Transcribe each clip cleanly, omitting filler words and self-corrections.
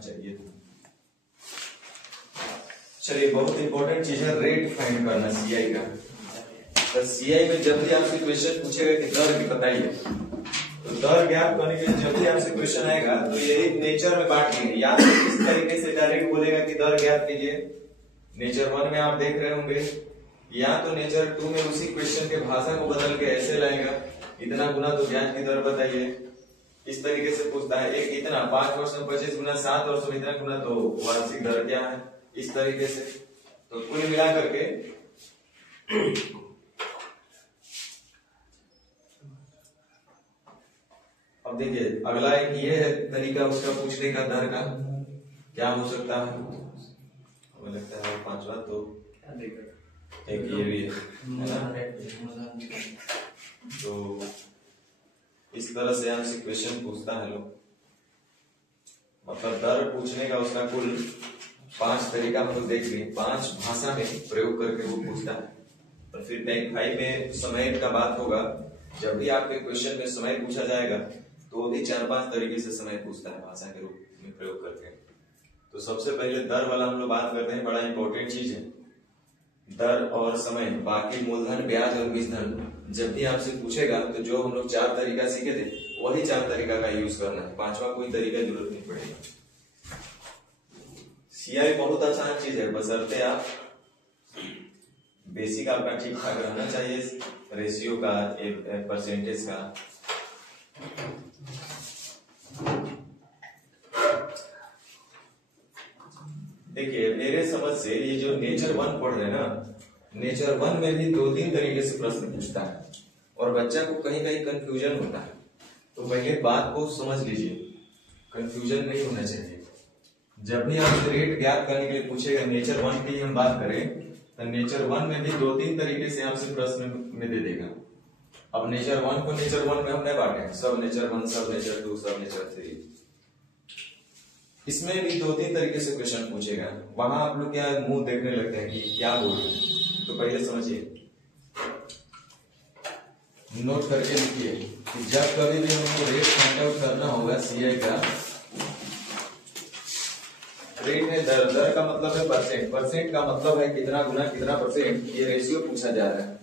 चाहिए था। चलिए, बहुत इंपॉर्टेंट चीज है रेट फाइंड करना सीआई का। तो सीआई में जब भी आपसे क्वेश्चन पूछेगा कि दर बताइए, तो दर ज्ञात करने के लिए जब भी आपसे क्वेश्चन आएगा तो यही नेचर में बांट लेंगे, या तो इस तरीके से डायरेक्ट बोलेगा कि दर ज्ञात कीजिए, नेचर 1 में आप देख रहे होंगे, या तो नेचर 2 में उसी क्वेश्चन के भाषा को बदल के ऐसे लाएगा, इतना गुना तो ब्याज की दर बताइए, इस तरीके से पूछता है। एक इतना 5 वर्ष में 25 गुना 7 वर्ष में इतना गुना तो वार्षिक दर क्या है, इस तरीके से। तो कुल मिला करके अब देखिए अगला एक ये है तरीका उसका पूछने का दर का, क्या हो सकता है, हमें लगता है 5वां तो एक ये भी है ना। तो इस तरह से हमसे क्वेश्चन पूछता है लोग, मतलब दर पूछने का उसका कुल 5 तरीका हम लोग देख लिए, 5 भाषा में प्रयोग करके वो पूछता है। और फिर बैंक 5 में समय का बात होगा, जब भी आपके क्वेश्चन में समय पूछा जाएगा तो भी 4-5 तरीके से समय पूछता है भाषा के रूप में प्रयोग करके। तो सबसे पहले दर वाला हम लोग बात करते हैं, बड़ा इंपॉर्टेंट चीज है दर और समय। बाकी मूलधन, ब्याज और बीजधन जब भी आपसे पूछेगा तो जो हम लोग 4 तरीका सीखे थे वही 4 तरीका का यूज करना है, 5वां कोई तरीका जरूरत नहीं पड़ेगा। सीआई बहुत आसान चीज है, बशर्ते आप बेसिक आपका ठीक ठाक रहना चाहिए, रेशियो का, परसेंटेज का। देखिए मेरे समझ से ये जो नेचर 1 पढ़ रहे हैं ना, नेचर 1 में भी 2-3 तरीके से प्रश्न पूछता है और बच्चा को कहीं कहीं कंफ्यूजन होता है। तो पहले बात को समझ लीजिए, कंफ्यूजन नहीं होना चाहिए। जब भी आप रेट ज्ञात करने के लिए पूछेगा, नेचर 1 की हम बात करें तो नेचर 1 में भी 2-3 तरीके से आपसे प्रश्न में दे देगा। अब नेचर 1 को नेचर 1 में हमने बांटे, सब नेचर 1, सब नेचर 2, सब नेचर 3। इसमें भी 2-3 तरीके से क्वेश्चन पूछेगा। वहां आप लोग क्या मुंह देखने लगते हैं कि क्या बोल रहे हैं, तो पहले समझिए, नोट करके लिखिए कि जब कभी भी हमको रेट फाइंड आउट करना होगा सीआई का, रेट है दर, दर का मतलब है परसेंट, परसेंट का मतलब है कितना गुना कितना परसेंट, ये रेशियो पूछा जा रहा है।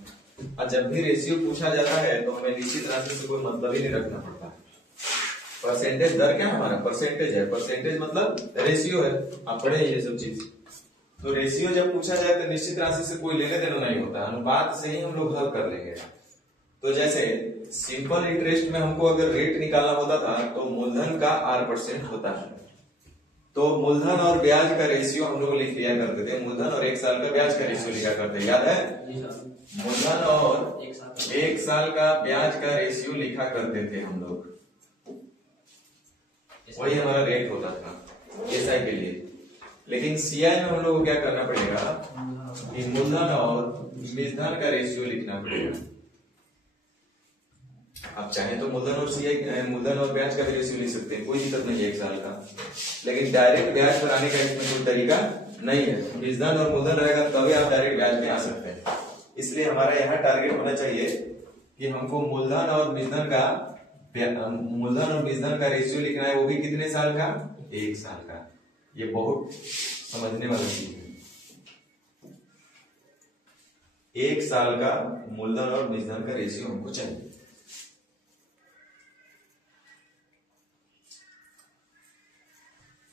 और जब भी रेशियो पूछा जाता है तो हमें निश्चित राशि से कोई मतलब ही नहीं रखना पड़ता। परसेंटेज दर क्या हमारा परसेंटेज है, परसेंटेज मतलब रेशियो है, आप पढ़े ये सब चीज। तो रेशियो जब पूछा जाए तो निश्चित राशि से कोई लेने देना नहीं होता, अनुपात से ही हम लोग हल कर लेंगे। तो जैसे सिंपल इंटरेस्ट में हमको अगर रेट निकालना होता था तो मूलधन का R% होता है, तो मूलधन और ब्याज का रेशियो हम लोग लिख लिया करते थे, मूलधन और 1 साल का ब्याज का रेशियो लिखा करते, याद है? मूलधन और 1 साल का ब्याज का रेशियो लिखा करते थे हम लोग, वही हमारा रेट होता था एसआई के लिए। लेकिन सीआई में हम लोग को क्या करना पड़ेगा कि मूलधन और बीजधन का रेशियो लिखना पड़ेगा। आप चाहें तो मूलधन और सीआई, मूलधन और ब्याज का भी रेशियो लिख सकते हैं, कोई दिक्कत नहीं है 1 साल का, लेकिन डायरेक्ट ब्याज पर आने का इसमें कोई तरीका नहीं है। बीजधन और मूलधन रहेगा तभी आप डायरेक्ट ब्याज में आ सकते हैं। इसलिए हमारा यहाँ टारगेट होना चाहिए कि हमको मूलधन और बीजधन का रेशियो लिखना है, वो भी कितने साल का, 1 साल का। ये बहुत समझने वाली चीज है, 1 साल का मूलधन और बीजधन का रेशियो हमको चाहिए।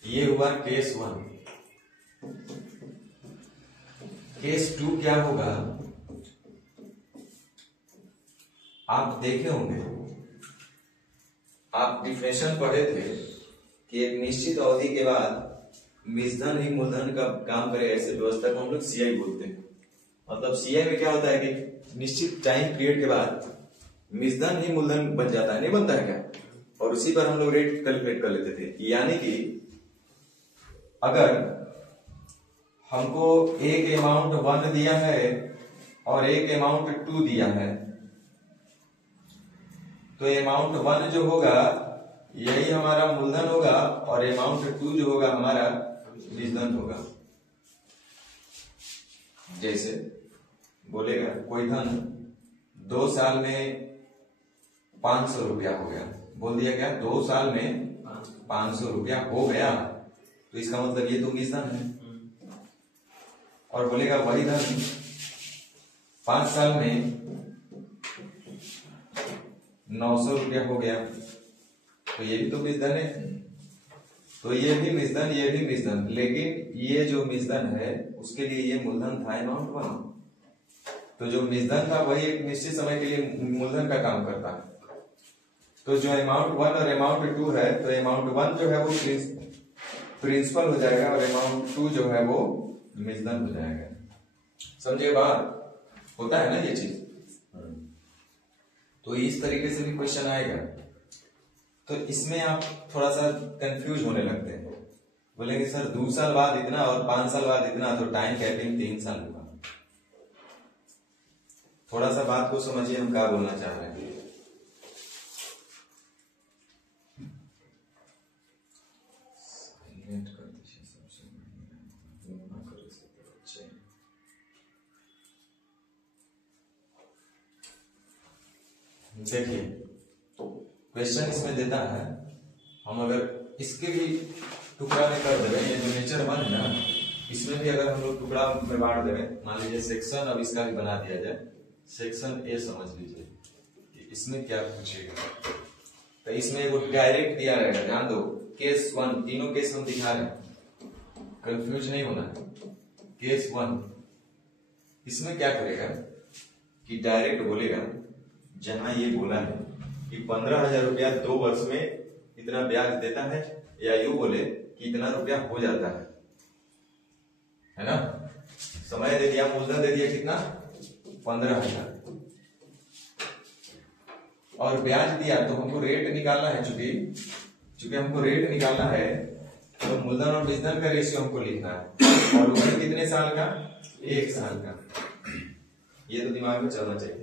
ये हुआ केस 1। केस 2 क्या होगा, आप देखे होंगे, आप डिफिनेशन पढ़े थे कि एक निश्चित अवधि के बाद बीजधन ही मूलधन का काम करे, ऐसे व्यवस्था को हम लोग सीआई बोलते हैं। मतलब सीआई में क्या होता है कि निश्चित टाइम पीरियड के बाद बीजधन ही मूलधन बन जाता है, नहीं बनता है क्या, और उसी पर हम लोग रेट कैलकुलेट कर लेते थे। यानी कि अगर हमको एक अमाउंट 1 दिया है और एक अमाउंट 2 दिया है, तो अमाउंट 1 जो होगा यही हमारा मूलधन होगा और अमाउंट 2 जो होगा हमारा बीजधन होगा। जैसे बोलेगा कोई धन 2 साल में 500 रुपया हो गया, बोल दिया क्या 2 साल में 500 रुपया हो गया, तो इसका मतलब ये तो मिश्रण है। और बोलेगा वही धन 5 साल में 900 रुपया हो गया, तो ये भी तो मिश्रण है। तो ये भी मिश्रण, ये भी मिश्रण, लेकिन ये जो मिश्रण है उसके लिए ये मूलधन था अमाउंट 1। तो जो मिश्रण था वही एक निश्चित समय के लिए मूलधन का काम करता है। तो जो अमाउंट 1 और अमाउंट 2 है, तो अमाउंट 1 जो है वो प्रिंसिपल हो जाएगा और अमाउंट 2 जो है वो मिश्रण हो जाएगा। समझे बात? होता है ना ये चीज। तो इस तरीके से भी क्वेश्चन आएगा। तो इसमें आप थोड़ा सा कंफ्यूज होने लगते हैं, बोलेंगे सर 2 साल बाद इतना और 5 साल बाद इतना, तो टाइम कैपिंग 3 साल होगा। थोड़ा सा बात को समझिए हम क्या बोलना चाह रहे हैं। देखिए क्वेश्चन इसमें देता है, हम अगर इसके भी टुकड़ा में कर देवे, ये जो नेचर 1 है ना, इसमें भी अगर हम लोग टुकड़ा में बांट देवे, मान लीजिए सेक्शन, अब इसका भी बना दिया जाए सेक्शन ए, समझ लीजिए कि इसमें क्या पूछेगा। तो इसमें वो डायरेक्ट दिया रहेगा, ध्यान दो, केस 1, तीनों केस हम दिखा रहे हैं, कंफ्यूज नहीं होना है। केस 1 इसमें क्या करेगा कि डायरेक्ट बोलेगा, जहां ये बोला है कि 15,000 रुपया 2 वर्ष में इतना ब्याज देता है, या यूं बोले कि इतना रुपया हो जाता है ना। समय दे दिया, मूलधन दे दिया कितना, 15,000, और ब्याज दिया, तो हमको रेट निकालना है। चूंकि हमको रेट निकालना है, तो मूलधन और मिश्रण का रेशियो हमको लिखना है, और वो कितने साल का, 1 साल का। ये तो दिमाग में चलना चाहिए।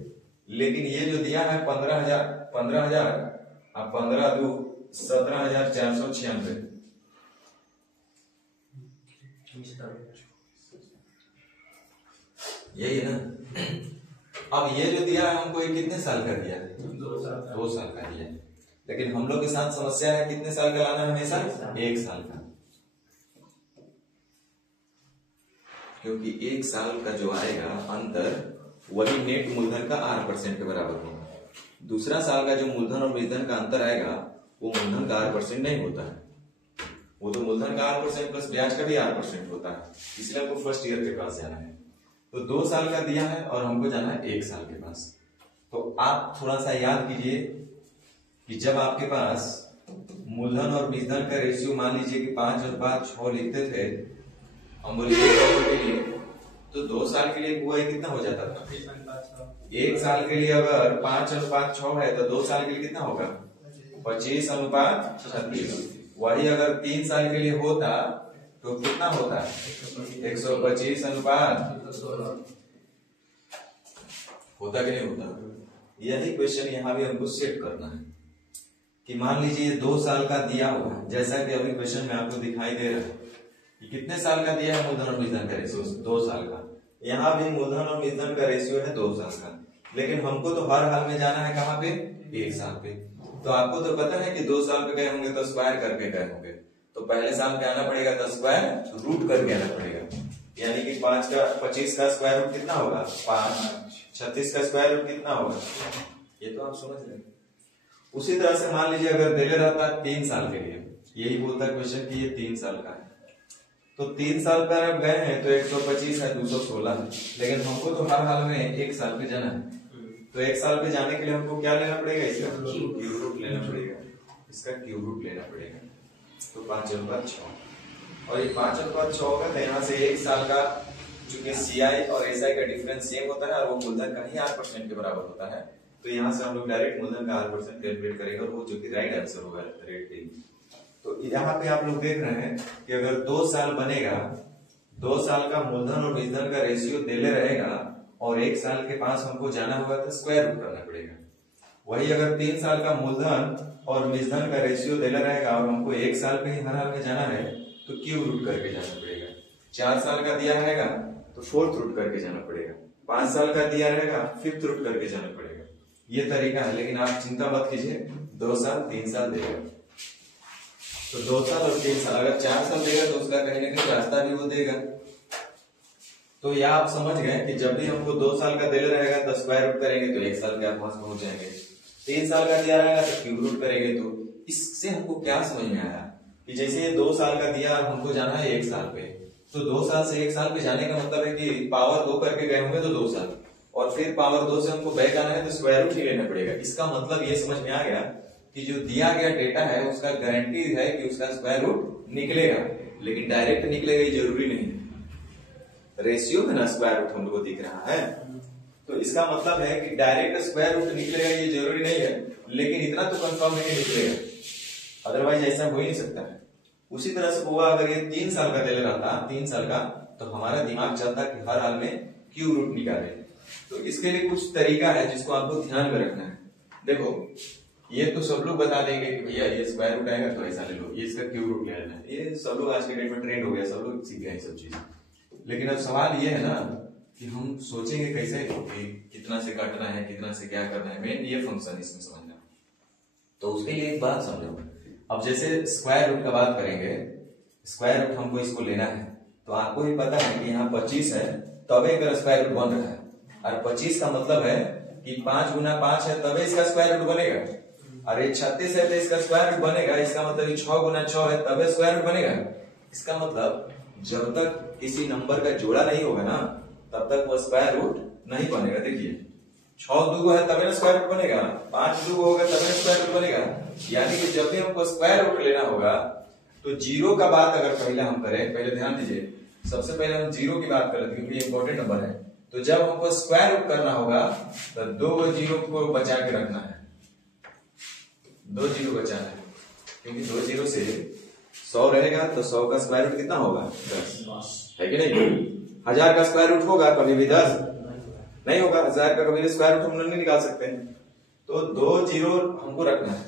लेकिन ये जो दिया है 15,000 अब 15 दू 17,496, यही है ना। अब ये जो दिया है हमको, ये कितने साल का दिया है, 2 साल का दिया है। लेकिन हम लोग के साथ समस्या है कितने साल का लाना है, हमेशा 1 साल का, क्योंकि 1 साल का जो आएगा अंतर, वही नेट मूलधन का 8% के बराबर होगा। दूसरा साल का जो मूलधन और मिश्रण का अंतर आएगा, वो मूलधन का 8% नहीं होता है, वो तो मूलधन का 8% प्लस ब्याज का भी 8% होता है। इसलिए आपको फर्स्ट ईयर के पास जाना है। तो 2 साल का दिया है और हमको जाना है 1 साल के पास। तो आप थोड़ा सा याद कीजिए कि जब आपके पास मूलधन और मिश्रण का रेशियो मान लीजिए कि 5 और 5 6 लिखते थे, हम बोले 1 वर्ष के लिए, तो 2 साल के लिए हुआ कितना हो जाता था, 1 साल के लिए अगर 5 और 5 6 है, तो 2 साल के लिए कितना होगा, 25:36। वही अगर 3 साल के लिए होता तो कितना होता है, 125:16 होता कि नहीं होता। यही क्वेश्चन यहाँ भी हमको सेट करना है कि मान लीजिए 2 साल का दिया हुआ है, जैसा कि अभी क्वेश्चन में आपको दिखाई दे रहा है कि कितने साल का दिया है मूलधन और मिश्रण का रेशियो, 2 साल का। यहाँ भी मूलधन और मिश्रण का रेशियो है 2 साल का, लेकिन हमको तो हर हाल में जाना है कहाँ पे, 1 साल पे। तो आपको तो पता है कि 2 साल पे गए होंगे तो स्क्वायर करके गए होंगे, तो पहले साल पे आना पड़ेगा तो स्क्वायर रूट करके आना पड़ेगा, यानी कि 25 का स्क्वायर रूट कितना होगा 5, 36 का स्क्वायर रूट कितना होगा, ये तो आप समझ रहे हैं। उसी तरह से मान लीजिए अगर दे रहता 3 साल के लिए, यही बोलता है क्वेश्चन कि ये 3 साल का है, तो 3 साल पर अब गए हैं तो 125 है, 216 है, लेकिन हमको तो हर हाल में 1 साल पे जाना है। तो 1 साल पे जाने के लिए हमको क्या लेना पड़ेगा, इसका क्यूब रूट लेना पड़ेगा, इसका क्यूब रूट लेना पड़ेगा। तो 5/6, और ये 5/6 होगा, तो यहाँ से 1 साल का चूंकि CI और SI का डिफरेंस सेम होता है और वो मूलधन का ही 8% के बराबर होता है, तो यहाँ से हम लोग डायरेक्ट मूलधन का 8% कैलकुलेट करेंगे और वो जो कि राइट आंसर होगा रेट के। तो यहाँ पे आप लोग देख रहे हैं कि अगर 2 साल बनेगा, 2 साल का मूलधन और मिश्रण का रेशियो देले रहेगा और 1 साल के पास हमको जाना होगा तो स्क्वायर रूट करना पड़ेगा। वही अगर 3 साल का मूलधन और मिश्रण का रेशियो देला रहेगा और हमको 1 साल पे ही हर हाल में जाना है तो क्यूब रूट करके जाना पड़ेगा। 4 साल का दिया रहेगा तो 4th रूट करके जाना पड़ेगा, 5 साल का दिया रहेगा 5th रूट करके जाना पड़ेगा। ये तरीका है, लेकिन आप चिंता मत कीजिए, 2 साल 3 साल देगा। तो 2 साल और 3 साल, अगर 4 साल देगा तो उसका कहीं ना कहीं रास्ता भी वो देगा। तो यह आप समझ गए कि जब भी हमको 2 साल का दिया रहेगा तो स्क्वायर रूट करेंगे तो 1 साल के आसपास पहुंच जाएंगे। 3 साल का दिया रहेगा तो क्यूब रूट करेंगे। तो इससे हमको क्या समझ में आया कि जैसे ये 2 साल का दिया, हमको जाना है 1 साल पे, तो 2 साल से 1 साल पे जाने का मतलब है कि पावर 2 करके गए होंगे तो 2 साल, और फिर पावर 2 से हमको बैक आना है तो स्क्वायर रूट ही लेना पड़ेगा। इसका मतलब ये समझ में आ गया कि जो दिया गया डेटा है उसका गारंटी है कि उसका स्क्वायर रूट निकलेगा, लेकिन डायरेक्ट निकलेगा ये जरूरी नहीं। रेशियो में ना स्क्वायर रूट हम लोग को दिख रहा है, तो इसका मतलब है कि डायरेक्ट स्क्वायर रूट निकलेगा ये जरूरी नहीं है, लेकिन इतना तो कंफर्म है कि निकलेगा, अदरवाइज ऐसा हो ही नहीं सकता है। उसी तरह से हुआ अगर ये 3 साल का दे रहता 3 साल का, तो हमारा दिमाग चलता कि हर हाल में क्यूब रूट निकाले। तो इसके लिए कुछ तरीका है जिसको आपको ध्यान में रखना है। देखो ये तो सब लोग बता देंगे कि भैया ये स्क्वायर रूट आएगा तो ऐसा ले लो, ये इसका क्यूब रूट ले लेना है, ये सब लोग आज के डेट में ट्रेंड हो गया, सब लोग सीख गए सब चीज। लेकिन अब सवाल ये है ना कि हम सोचेंगे कैसे कि कितना से काटना है, कितना से क्या करना है, मेन ये फंक्शन इसमें समझना। तो उसके लिए एक बात समझो, अब जैसे स्क्वायर रूट का बात करेंगे, स्क्वायर रूट हमको इसको लेना है, तो आपको भी पता है कि यहाँ 25 है तब एक स्क्वायर रूट बन रहा है, और 25 का मतलब है कि 5 गुना 5 है तब इसका स्क्वायर रूट बनेगा। अरे 36 है तो इसका स्क्वायर रूट बनेगा, इसका मतलब 6 गुना 6 है तब स्क्वायर रूट बनेगा। इसका मतलब जब तक किसी नंबर का जोड़ा नहीं होगा ना तब तक वो स्क्वायर रूट नहीं बनेगा। देखिए 6 दूगो है तब स्क्वायर रूट बनेगा, 5 दूगो होगा तब स्क्वायर रूट बनेगा। यानी कि जब भी हमको स्क्वायर रूट लेना होगा तो जीरो का बात अगर पहले हम करें, पहले ध्यान दीजिए, सबसे पहले हम जीरो की बात करें क्योंकि ये इंपॉर्टेंट नंबर है। तो जब हमको स्क्वायर रूट करना होगा तो 2 जीरो को बचा के रखना है, 2 जीरो बचाना है, क्योंकि 2 जीरो से 100 रहेगा तो 100 का स्क्वायर रूट कितना होगा 10 है कि नहीं। 1000 का स्क्वायर रूट होगा कभी भी 10 नहीं होगा, 1000 का कभी भी स्क्वायर रूट हम लोग नहीं निकाल सकते हैं। तो 2 जीरो हमको रखना है।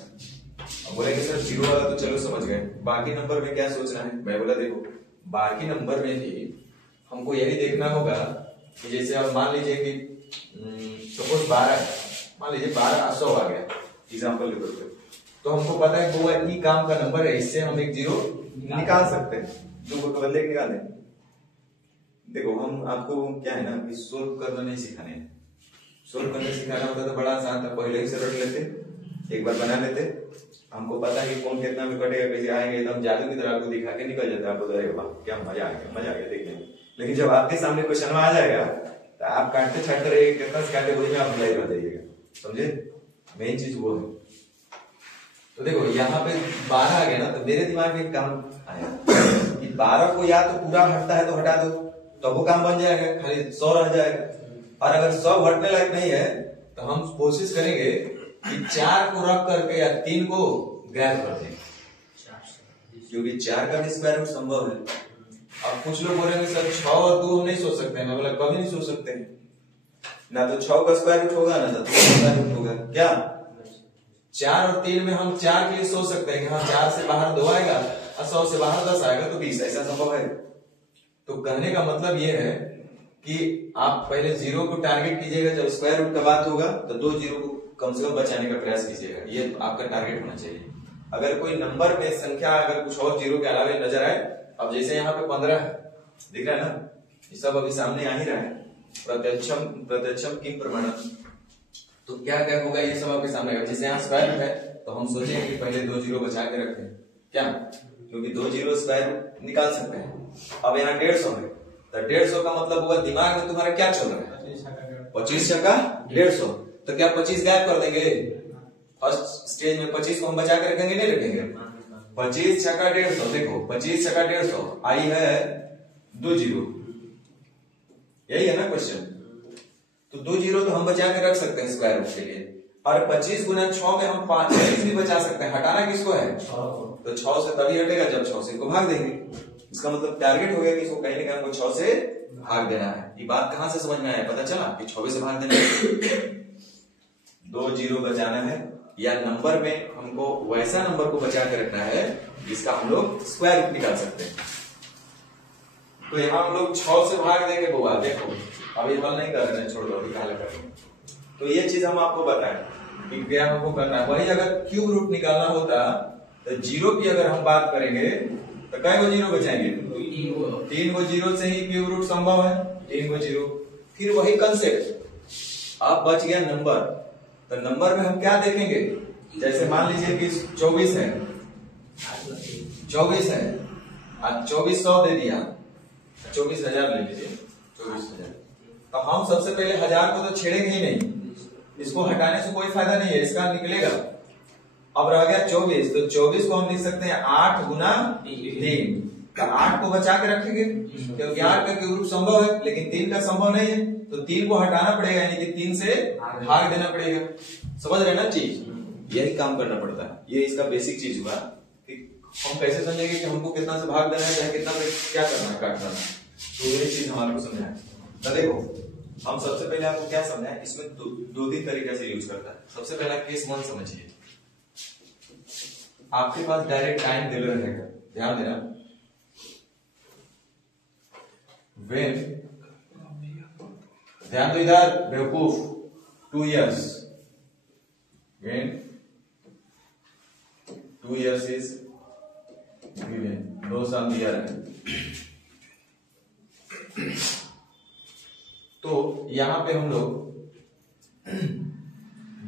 अब बोलेंगे सर जीरो वाला तो चलो समझ गए, बाकी नंबर में क्या सोचना है। मैं बोला देखो बाकी नंबर में भी हमको यही देखना होगा कि जैसे अब मान लीजिए कि सपोज 12 है, मान लीजिए 12 100 आ गया एग्जाम्पल के तौर पे, तो हमको पता है कि वो ई काम का नंबर है, इससे हम एक जीरो निकाल सकते हैं। दो को बदले निकालें। देखो हम आपको क्या है ना कि सोल्व करना नहीं सिखाने हैं, सोल्व करने सिखाना होता तो बड़ा आसान था, पहले ही से रट लेते, एक बार बना लेते, हमको पता है कि कौन कितना में कटेगा, कैसे आएंगे, एकदम जादू की तरह आपको दिखा के निकल जाता है, आपको लगेगा क्या मजा आ गया, मजा आ गया देखने में। लेकिन जब आपके सामने क्वेश्चन आ जाएगा तो आप काटते छाटते रहिए, कितना से काटे बोलिए आप मिलाई बताइएगा, समझे, मेन चीज वो है। तो देखो यहाँ पे 12 आ गया ना, तो मेरे दिमाग में एक काम आया कि 12 को या तो पूरा हटता है तो हटा दो, तो वो काम बन जाएगा, खाली 100 रह जाएगा। और अगर 100 हटने लायक नहीं है तो हम कोशिश करेंगे कि 4 को रख करके या 3 को गायब कर दें, क्योंकि 4 का भी स्क्वायर रूट संभव है। अब कुछ लोग बोलेंगे सर 6 और 2 हम नहीं सोच सकते, मैं बोला कभी नहीं सोच सकते, ना तो 6 का स्क्वायर रूट होगा ना तो 2 का स्क्वायर रूट होगा। क्या 4 और 3 में हम 4 के लिए सोच सकते हैं कि हाँ 4 से बाहर 2 आएगा और 100 से बाहर 10 आएगा तो 20, ऐसा संभव है। तो कहने का मतलब ये है कि आप पहले जीरो को टारगेट कीजिएगा, जब स्क्वायर रूट का बात होगा तो 2 जीरो को कम से कम बचाने का प्रयास कीजिएगा, ये आपका टारगेट होना चाहिए। अगर कोई नंबर में संख्या अगर कुछ और जीरो के अलावा नजर आए, अब जैसे यहाँ पे 15 है, दिख रहा है ना, ये सब अभी सामने आ ही रहा है, प्रत्यक्षम किम प्रमाणम, तो क्या क्या होगा ये सब आपके सामने आएगा। जैसे यहाँ स्क्वायर रूट है तो हम सोचेंगे कि पहले 2 जीरो बचा के रखें, क्या, क्योंकि 2 जीरो स्क्वायर रूट निकाल सकते हैं। अब यहाँ 150 है तो 150 का मतलब होगा दिमाग में तुम्हारा क्या चल रहा है, 25 छक्का 150, तो क्या 25 गायब कर देंगे फर्स्ट स्टेज में, 25 को हम बचा के रखेंगे नहीं रखेंगे, 25 छक्का 150, देखो 25 छक्का 150 आई है 2 जीरो, यही है ना क्वेश्चन। तो 2 जीरो तो हम बचा के रख सकते हैं स्क्वायर रूट के लिए, और 25 गुना 6 में हम 40 भी बचा सकते हैं। हटाना किसको है, तो 6 से तभी हटेगा जब 6 से को भाग देंगे। इसका मतलब टारगेट हो गया कि इसको कहीं ना कहीं हमको 6 से भाग देना है। ये बात कहां से समझ में आया, पता चला कि 6 से भाग देना है, 2 जीरो बचाना है, या नंबर में हमको वैसा नंबर को बचा के रखना है जिसका हम लोग स्क्वायर रूट निकाल सकते हैं। तो यहाँ हम लोग 6 से भाग देंगे बुआ, देखो अभी हल नहीं कर रहे हैं, छोड़ दो अभी कहा करेंगे। तो ये चीज हम आपको बताएं कि क्या हमको करना है। वही अगर क्यूब रूट निकालना होता तो जीरो की अगर हम बात करेंगे तो कै गो जीरो बचाएंगे? 3 गो जीरो से ही क्यूब रूट संभव है, 3 गो जीरो। फिर वही कंसेप्ट, अब बच गया नंबर। तो नंबर में हम क्या देखेंगे? जैसे मान लीजिए कि 24 है, 24 है, आज 2400 दे दिया, 24,000 ले लीजिए, 24,000। तो हम सबसे पहले 1000 को तो छेड़ेंगे ही नहीं, इसको हटाने से कोई फायदा नहीं है, इसका निकलेगा। अब रह गया 24, तो 24 को हम लिख सकते हैं 8 गुना 3। तो 8 को बचा के रखेंगे क्योंकि 8 का क्यूब रूट संभव है, लेकिन 3 का संभव नहीं है, तो 3 को हटाना पड़ेगा, यानी कि 3 से भाग देना पड़ेगा। समझ रहे ना चीज? यही काम करना पड़ता है, ये इसका बेसिक चीज हुआ कि हम कैसे समझेंगे कि हमको कितना से भाग देना है, चाहे कितना से क्या करना है, काटना है। तो ये चीज हमारे को समझना है। तो देखो, हम सबसे पहले आपको क्या समझाएं, इसमें दो तीन तरीके से यूज करता है। सबसे पहला केस 1 समझिए। आपके पास डायरेक्ट टाइम टेलर रहेगा, ध्यान देना। When, ध्यान दो इधर बेवकूफ, 2 years, when 2 years is given, 2 साल दिया है। तो यहां पे हम लोग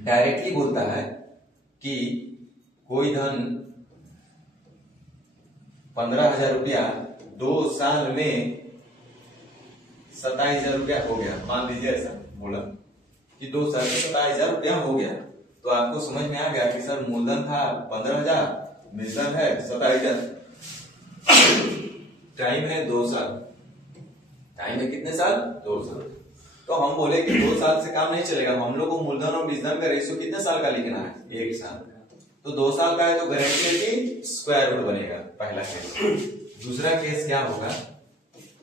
डायरेक्टली बोलता है कि कोई धन 15,000 रुपया 2 साल में 27,000 रुपया हो गया। मान लीजिए ऐसा बोला कि 2 साल में 27,000 रुपया हो गया, तो आपको समझ में आ गया कि सर मूलधन था 15,000, निधन है 27,000, टाइम है 2 साल। टाइम है कितने साल? 2 साल। तो हम बोले कि 2 साल से काम नहीं चलेगा, हम लोग को मूलधन और निधन का रेशियो कितने साल का लिखना है? 1 साल। तो 2 साल का है तो गारंटी है कि स्क्वायर रूट बनेगा, पहला केस। दूसरा केस क्या होगा?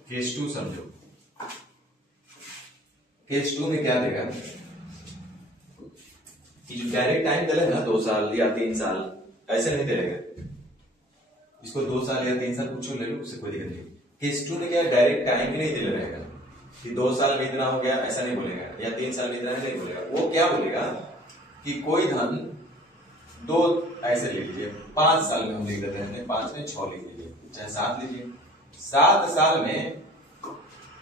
केस 2 समझो। केस 2 में क्या देगा कि जो डायरेक्ट टाइम दे ना 2 साल या 3 साल, ऐसे नहीं देगा। इसको 2 साल या 3 साल कुछ ले लो, उससे कोई दिक्कत नहीं। केस 2 में क्या डायरेक्ट टाइम ही नहीं दिला रहेगा कि 2 साल में इतना हो गया, ऐसा नहीं बोलेगा, या 3 साल में इतना नहीं बोलेगा। वो क्या बोलेगा कि कोई धन 2, ऐसे ले लीजिए, 5 साल में हम लिख देते हैं, 5 में 6 लिख लीजिए, चाहे 7 लीजिए। 7 साल में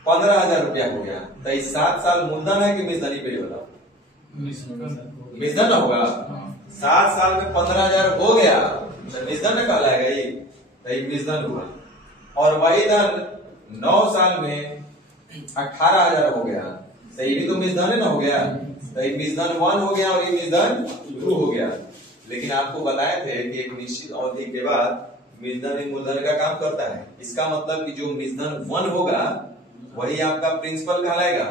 15,000 रुपया हो गया, तो इस 7 साल मूलधन है कि मिजदनी पे बताओ? मिजदन होगा। 7 साल में 15,000 हो गया, मिजदन कहलाएगा ये, तो ये मिजदन हुआ। और वही धन 9 साल में 18,000 हो गया, तो ये भी तो मिजदन ना हो गया, तो ये मिजदन 1 हो गया और ये मिजदन 2 हो गया। लेकिन आपको बताए थे कि एक निश्चित अवधि के बाद मिजदन मूलधन का काम करता है। इसका मतलब कि जो मिजदन 1 होगा वही आपका प्रिंसिपल कहलाएगा।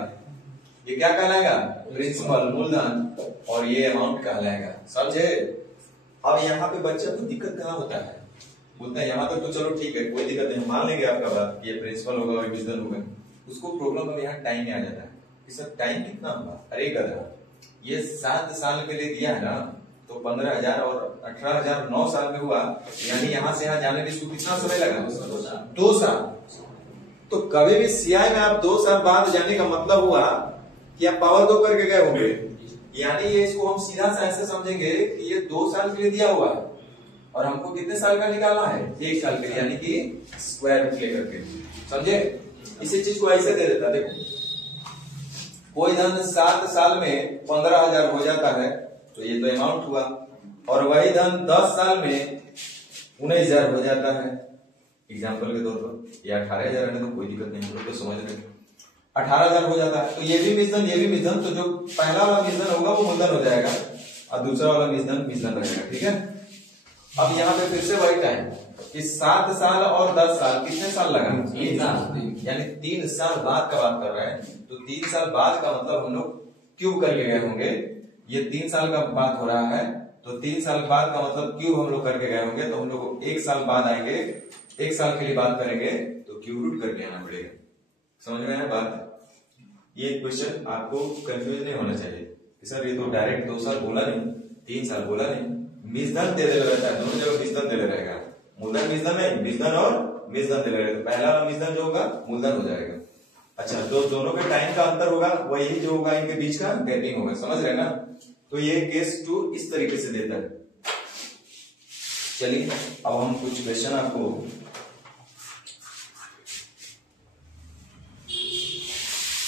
ये क्या कहलाएगा? प्रिंसिपल मूलधन, और ये अमाउंट कहलाएगा। समझे? अब यहाँ पे बच्चे को दिक्कत कहाँ होता है? बोलते हैं यहाँ तक तो चलो ठीक है, कोई दिक्कत नहीं, मान लेंगे आपका बात, ये प्रिंसिपल होगा और मिजदन होगा। उसको प्रॉब्लम अब यहाँ टाइम में आ जाता है कि सर टाइम कितना होगा? अरे गधा, ये 7 साल के लिए दिया है ना, तो 15,000 और 18,000 9 साल में हुआ, यानी यहाँ से यहाँ जाने में इसको कितना समय लगा? 2 साल। तो कभी भी सीआई में आप 2 साल बाद जाने का मतलब हुआ कि आप पावर 2 करके गए होंगे, यानी ये इसको हम सीधा सा ऐसे समझेंगे कि ये 2 साल के लिए दिया हुआ है और हमको कितने साल का निकालना है? 1 साल के लिए, यानी कि स्क्वायर रूट लेकर के। समझे? इसी चीज को ऐसे दे देता, देखो कोई धन 7 साल में 15,000 हो जाता है, तो ये तो अमाउंट हुआ, और वही धन 10 साल में 19,000 हो जाता है। एग्जाम्पल के तौर पर ये 18,000 है तो कोई दिक्कत नहीं, हम लोग तो समझ रहे हैं 18,000 हो जाता है। तो ये भी मिजदन, ये भी मिजदन, तो जो पहला वाला मिजदन होगा वो मूलधन हो जाएगा और दूसरा वाला मिजदन मिजदन रहेगा। ठीक है? अब यहाँ पे फिर से वही टाइम कि 7 साल और 10 साल, कितने साल लगा? 3 साल, यानी 3 साल बाद का बात कर रहे हैं। तो 3 साल बाद का मतलब हम लोग क्यूब करके गए होंगे, ये 3 साल का बात हो रहा है, तो 3 साल बाद का मतलब क्यूब हम लोग करके गए होंगे, तो हम लोग 1 साल बाद आएंगे, 1 साल के लिए बात करेंगे तो क्यूब रूट करके आना पड़ेगा। समझ में आया बात? ये क्वेश्चन आपको कंफ्यूज नहीं होना चाहिए कि सर ये तो डायरेक्ट 2 साल बोला नहीं, 3 साल बोला नहीं, मिजदन दे दे रहता है, दोनों जगह मिजदन दे रहेगा। मूलधन मिजदन नहीं, मिजदन और मिजदन दे रहेगा, तो पहला वाला मिजदन जो होगा मूलधन हो जाएगा। अच्छा, तो दोनों के टाइम का अंतर होगा, वही जो होगा इनके बीच का गैपिंग होगा। समझ रहे ना? तो ये केस 2 इस तरीके से देता है। चलिए अब हम कुछ क्वेश्चन आपको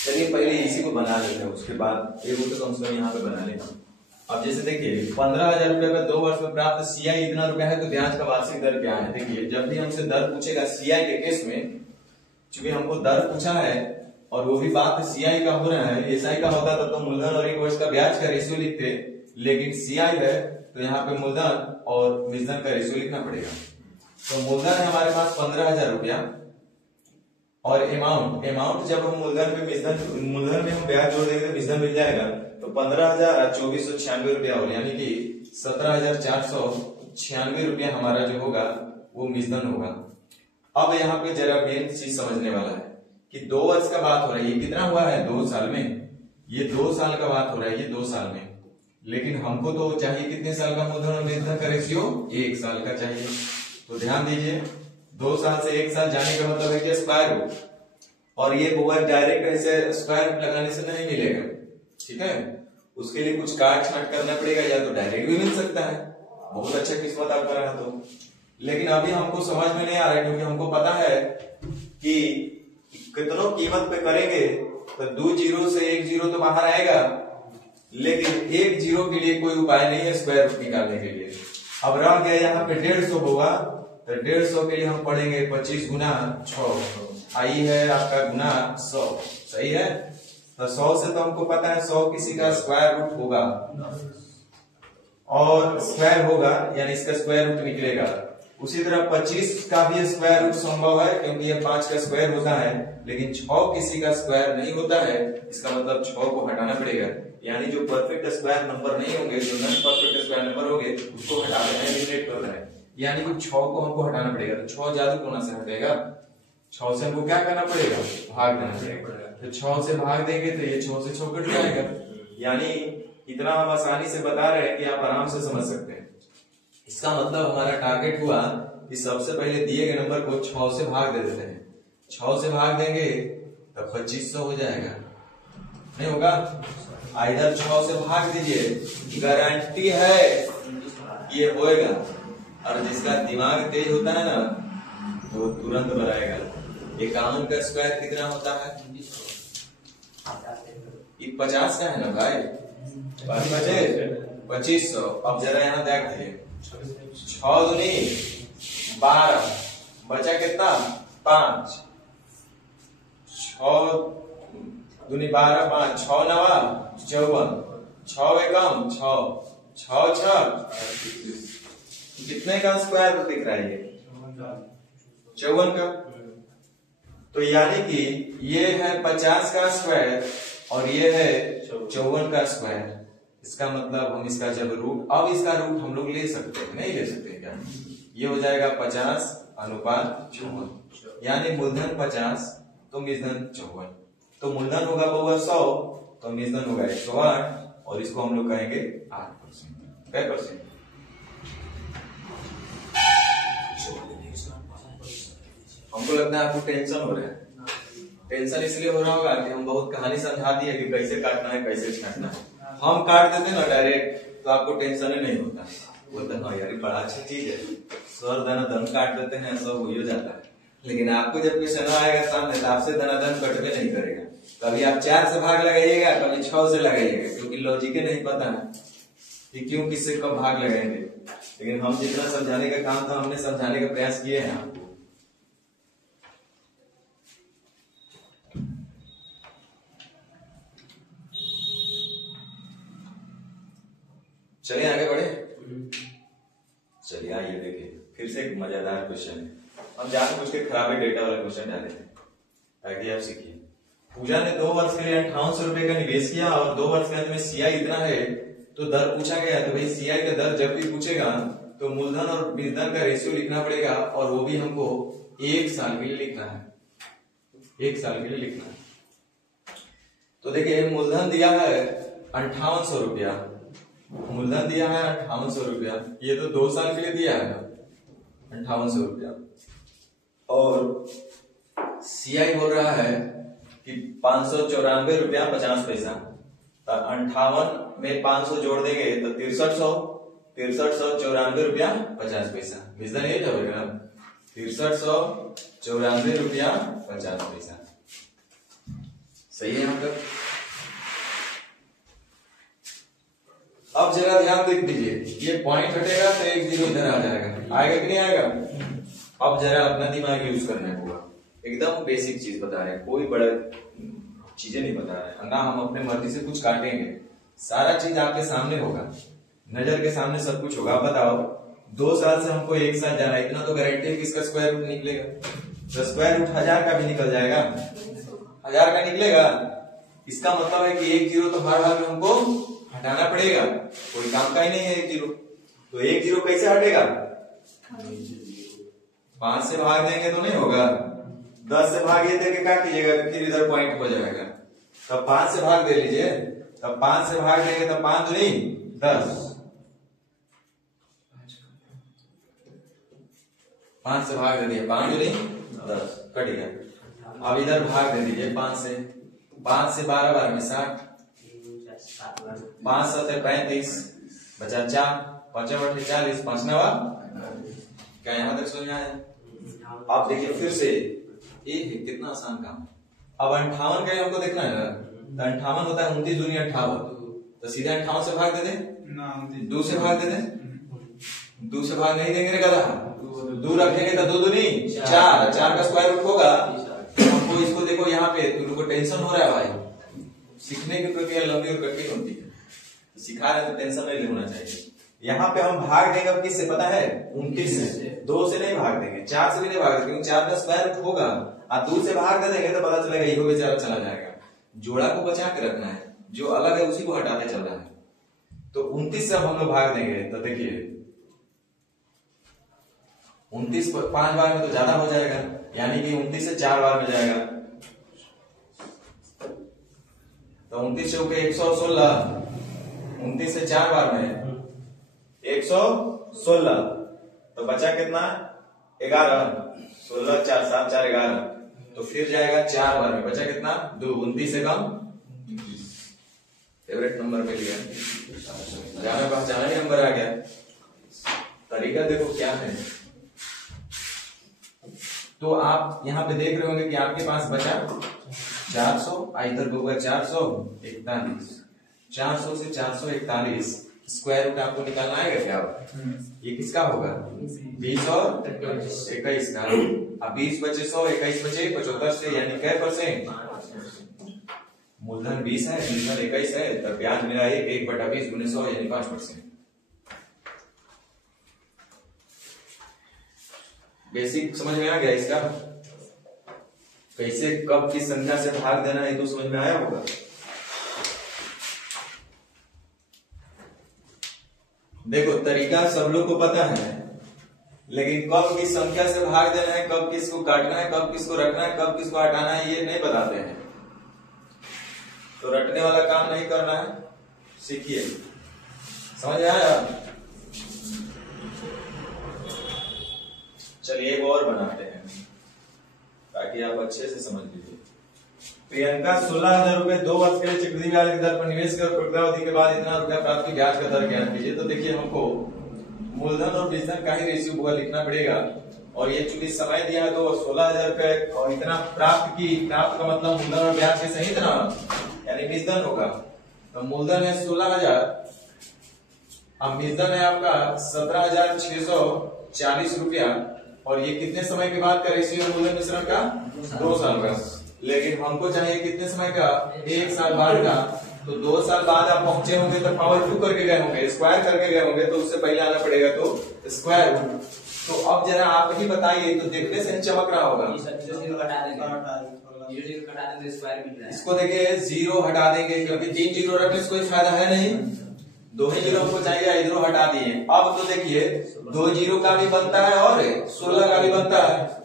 चलिए पहले इसी को बना लेते हैं, उसके बाद एक तो कम से कम यहाँ पे बना लेना। अब जैसे देखिए 15,000 रुपए का 2 वर्ष में प्राप्त सीआई इतना रुपया है तो ब्याज का वार्षिक दर क्या है। देखिए जब भी हमसे दर पूछेगा सीआई के केस में, चूंकि हमको दर पूछा है और वो भी बात सीआई का हो रहा है, एसआई का होता तो मूलधन और 1 वर्ष का ब्याज का रेशियो लिखते, लेकिन सीआई है तो यहाँ पे मूलधन और मिश्रण का रेशियो लिखना पड़ेगा। तो मूलधन है हमारे पास 15,000 रुपया और अमाउंट जब हम मूलधन में हम ब्याज जोड़ देंगे तो मिश्रण मिल जाएगा, तो 15,2496 रुपया हो, यानी कि 17,496 रुपया हमारा जो होगा वो मिश्रण होगा। अब यहाँ पे जरा मेन चीज समझने वाला है कि 2 वर्ष का बात हो रहा है, ये कितना हुआ है 2 साल में, ये 2 साल का बात हो रहा है, ये 2 साल में, लेकिन हमको तो चाहिए कितने साल का मूलधन और मिश्रण का रेशियो 1 साल का चाहिए। तो ध्यान दीजिए 2 साल से 1 साल जाने का मतलब है कि स्क्वायर रूट, और ये बहुत डायरेक्ट ऐसे स्क्वायर रूट लगाने से नहीं मिलेगा, ठीक है, उसके लिए कुछ काट छाट करना पड़ेगा, या तो डायरेक्ट भी मिल सकता है, बहुत अच्छा किस्मत आपका रहा तो। लेकिन अभी हमको समझ में नहीं आ रहा है, क्योंकि हमको पता है कि कितनों कीमत पे करेंगे तो 2 जीरो से 1 जीरो तो बाहर आएगा, लेकिन 1 जीरो के लिए कोई उपाय नहीं है स्क्वायर रूट निकालने के लिए। अब रह गया यहाँ पे 150 होगा, तो 150 के लिए हम पढ़ेंगे 25 गुना 6, आई है आपका गुना 100, सही है। तो 100 से तो हमको पता है 100 किसी का स्क्वायर रूट होगा, और स्क्वायर होगा यानी इसका स्क्वायर रूट निकलेगा। उसी तरह 25 का भी स्क्वायर रूट संभव है, क्योंकि ये 5 का स्क्वायर होता है, लेकिन 6 किसी का स्क्वायर नहीं होता है, इसका मतलब 6 को हटाना पड़ेगा, यानी जो परफेक्ट स्क्वायर नंबर नहीं होंगे, जो नॉन परफेक्ट स्क्वायर नंबर होंगे उसको हटा देना है, एलिमिनेट करना है, यानी कि 6 को हमको हटाना पड़ेगा। तो 6 जादू टोना से हटेगा, 6 से हमको क्या करना पड़ेगा, भाग देना पड़ेगा। तो 6 से भाग देंगे तो ये 6 से 6 कट जाएगा, यानी इतना हम आसानी से बता रहे हैं कि आप आराम से समझ सकते हैं। इसका मतलब हमारा टारगेट हुआ कि सबसे पहले दिए गए नंबर को 6 से भाग दे देते हैं, 6 से भाग देंगे तो 2500 हो जाएगा, नहीं होगा, इधर 6 से भाग दीजिए, गारंटी है ये होएगा। और जिसका दिमाग तेज होता है ना वो तुरंत बनाएगा। 51 का स्क्वायर कितना होता है, ये 50 का है ना भाई, 2500। अब जरा यहाँ देख दीजिए, 6 दूनी 12, बचा कितना 5, 6 दूनी 12, 5, 6 नवा 54, 6 एकम 6, 6 6, कितने का स्क्वायर रूट दिख रहा है, ये 54 का। तो यानी कि ये है 50 का स्क्वायर और ये है 54 का स्क्वायर। इसका मतलब हम इसका जब रूट, अब इसका रूट हम लोग ले सकते हैं, नहीं ले सकते क्या, ये हो जाएगा 50 अनुपात 54, यानी मूलधन 50 तो मिश्रण 54। तो मूलधन होगा बउआ 100 तो मिश्रण होगा 108, और इसको हम लोग कहेंगे 8%। क्या परसेंट, हमको लगता है आपको टेंशन हो रहा है। टेंशन इसलिए हो रहा होगा कि हम बहुत कहानी समझा दी है कि कैसे काटना है कैसे छाटना है। हम काट देते ना डायरेक्ट तो आपको टेंशन ही नहीं होता, बोलते हाँ यार बड़ा अच्छी चीज है, सर धनाधन काट देते हैं सब हो जाता है। लेकिन आपको जब क्वेश्चन आएगा सामने तो आपसे धनाधन कटवे नहीं करेगा, कभी आप 4 से भाग लगाइएगा, कभी 6 से लगाइएगा, क्योंकि लॉजिक नहीं पता है कि क्यों किससे कब भाग लगाएंगे। लेकिन हम जितना समझाने का काम था हमने समझाने का प्रयास किए हैं आपको। चलिए आगे बढ़े। चलिए आइए देखिए फिर से एक मजेदार क्वेश्चन है, हम जानबूझ के खराबे डेटा वाले क्वेश्चन डाले थे ताकि आप सीखिए। पूजा ने 2 वर्ष के लिए 5800 रुपए का निवेश किया और 2 वर्ष के अंत में सीआई इतना है तो दर पूछा गया। तो भाई सीआई का दर जब भी पूछेगा तो मूलधन और मिश्रण का रेशियो लिखना पड़ेगा, और वो भी हमको 1 साल के लिए लिखना है, 1 साल के लिए लिखना है। तो देखिए मूलधन दिया है 5800 रुपया, मूलधन दिया है 5800 रुपया, ये तो 2 साल के लिए दिया है ना 5800 रुपया, और सीआई बोल रहा है कि 594 रुपया 50 पैसा। तो 58 में 500 जोड़ देंगे तो 6300, 6394.50 विजन ये तो होगा ना 6394.50 सही है यहाँ तक। अब जरा ध्यान देख दीजिए, ये पॉइंट हटेगा तो 1 0 इधर आ जाएगा, आएगा कि नहीं आएगा। अब जरा अपना दिमाग यूज करना होगा, एकदम बेसिक चीज बता रहे हैं, कोई बड़ा चीजें नहीं बता रहे हैं ना, हम अपने मर्जी से कुछ काटेंगे, सारा चीज आपके सामने होगा, नजर के सामने सब कुछ होगा। आप बताओ 2 साल से हमको एक साथ जाना है, इतना तो गारंटी है कि इसका स्क्वायर रूट निकलेगा, तो स्क्वायर रूट 1000 का भी निकल जाएगा, 1000 का निकलेगा। इसका मतलब है कि 1 0 तो हर हाल में हमको हटाना पड़ेगा, कोई काम का ही नहीं है 1 0, तो 1 0 कैसे हटेगा, 5 से भाग देंगे तो नहीं होगा, 10 से भाग ये देके क्या कीजिएगा, फिर इधर पॉइंट हो जाएगा, तब 5 से भाग दे लीजिए, तब 5 से भाग देंगे तब 5 दूनी 10, 5 से भाग दे दिए, 5 दूनी 10 कट गया। अब इधर भाग दे दीजिए 5 से 12 बार में 60, 5 7 35 बचा 4, 5 8 40, 5 9 क्या यहां तक समझ में आया। आप देखिए फिर से, ये कितना आसान काम। अब 58 का हमको देखना है ना, तो 58 होता है 29 दूनी 58, तो सीधे 58 से भाग दे दे, 2 से भाग दे दे, 2 से भाग नहीं देंगे गधा, 2 रखेंगे तो 2 दूनी 4, 4 का स्क्वायर रूट होगा। हमको इसको देखो यहाँ पे तुमको टेंशन हो रहा है भाई, सीखने की प्रक्रिया लंबी और कठिन होती है, सिखा रहे तो टेंशन नहीं होना चाहिए। यहाँ पे हम भाग देंगे अब किससे पता है, 29 से, 2 से नहीं भाग देंगे, 4 से भी नहीं भाग देंगे, क्योंकि 4 का स्क्वायर रूट होगा, और 2 से भाग दे देंगे तो पता चलेगा ये बेचारा चला जाएगा। जोड़ा को बचा के रखना है, जो अलग है उसी को हटाते चलना है। तो 29 से हम लोग भाग देंगे तो देखिए 29 5 बार में तो ज्यादा हो जाएगा, यानी कि 29 से 4 बार में जाएगा, तो 29 से होके 116, 29 से 4 बार में 116, तो बचा कितना 11, 16 4 7 4 11, तो फिर जाएगा 4 बार में, बचा कितना 2, 29 से कम 29, फेवरेट नंबर मिल गया, जाना पहचाना ही नंबर आ गया। तरीका देखो क्या है, तो आप यहाँ पे देख रहे होंगे कि आपके पास बचा 400, इधर होगा 441, 400 से 441 स्क्वायर रूट आपको निकालना आएगा क्या, ये किसका होगा 20 और 21 का, अब 20 बचे 100, 21 बचे 75 से, यानी क्या परसेंट, मूलधन 20 है, मूलधन 21 है, तब ब्याज मेरा 1/20 गुने 100 यानी 5%। बेसिक समझ में आ गया इसका, कैसे कब किस संख्या से भाग देना है तो समझ में आया होगा। देखो तरीका सब लोग को पता है, लेकिन कब किस संख्या से भाग देना है, कब किसको काटना है, कब किसको रखना है, कब किसको हटाना है, ये नहीं बताते हैं। तो रटने वाला काम नहीं करना है, सीखिए। समझ में आया। चलिए एक और बनाते हैं ताकि आप अच्छे से समझ लीजिए। प्रियंका 16,000 रुपए 2 वर्ष के लिए चक्रवृद्धि ब्याज के दर पर निवेश कर प्रक्रियावधि के बाद इतना रुपया प्राप्ति ब्याज का दर ज्ञात कीजिए। तो देखिए हमको मूलधन और बीजधन का ही रेशियो होगा लिखना पड़ेगा, और ये चूंकि समय दिया है तो 16,000 रुपए और इतना प्राप्त का मतलब मूलधन और ब्याज के सहित ना, यानी बीजधन होगा। तो मूलधन है 16,000, अब बीजधन है आपका 17,640 रुपया, और ये कितने समय के बाद का रेशियो मूलधन मिश्रण का 2 साल का, लेकिन हमको चाहिए कितने समय का 1 साल बाद का। तो 2 साल बाद आप पहुंचे होंगे तो पावर 2 करके गए होंगे, स्क्वायर करके गए होंगे, तो उससे पहले आना पड़ेगा तो स्क्वायर रूट। तो अब जरा आप ही बताइए, तो देखने से चमक रहा होगा, इसको देखिए 0 हटा देंगे क्योंकि 3 0 रखने से कोई फायदा है नहीं, 2 ही 0 हमको चाहिए, इधरों हटा दिए। अब तो देखिए 2 0 का भी बनता है और 16 का भी बनता है,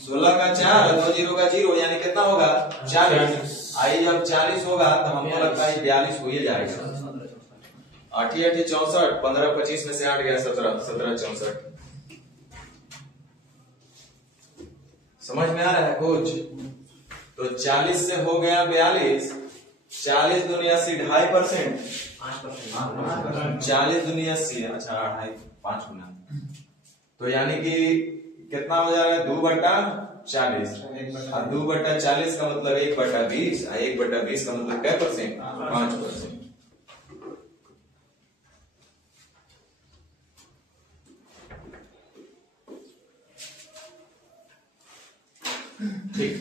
16 का 4, 2 0 का 0, यानी कितना होगा 40। आई जब 40 होगा तो हमको लगता है 42 हो ही जाएगा। 8 8 64, 15 25 में से 8 गया 17, 17 64। समझ में आ रहा है कुछ? तो 40 से हो गया 42, 40 दूनी 80, 2.5%, 5%, 40 दूनी 80, अच्छा 2.5, 5 गुना, तो यानी कि कितना हो जाएगा 2/40, और 2/40 का मतलब 1/20, और 1/20 का मतलब क्या परसेंट, 5%। ठीक,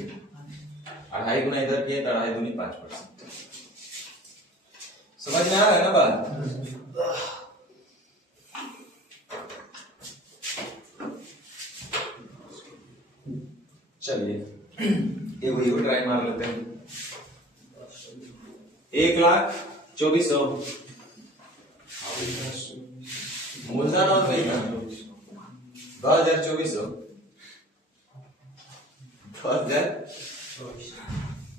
2.5 गुना इधर किए तो 2.5 दूनी 5%। समझ में आ रहा है ना बात? चलिए ये ट्राई मार लेते हैं। 1,24,000 मूलधन और वेतन 10,24,000,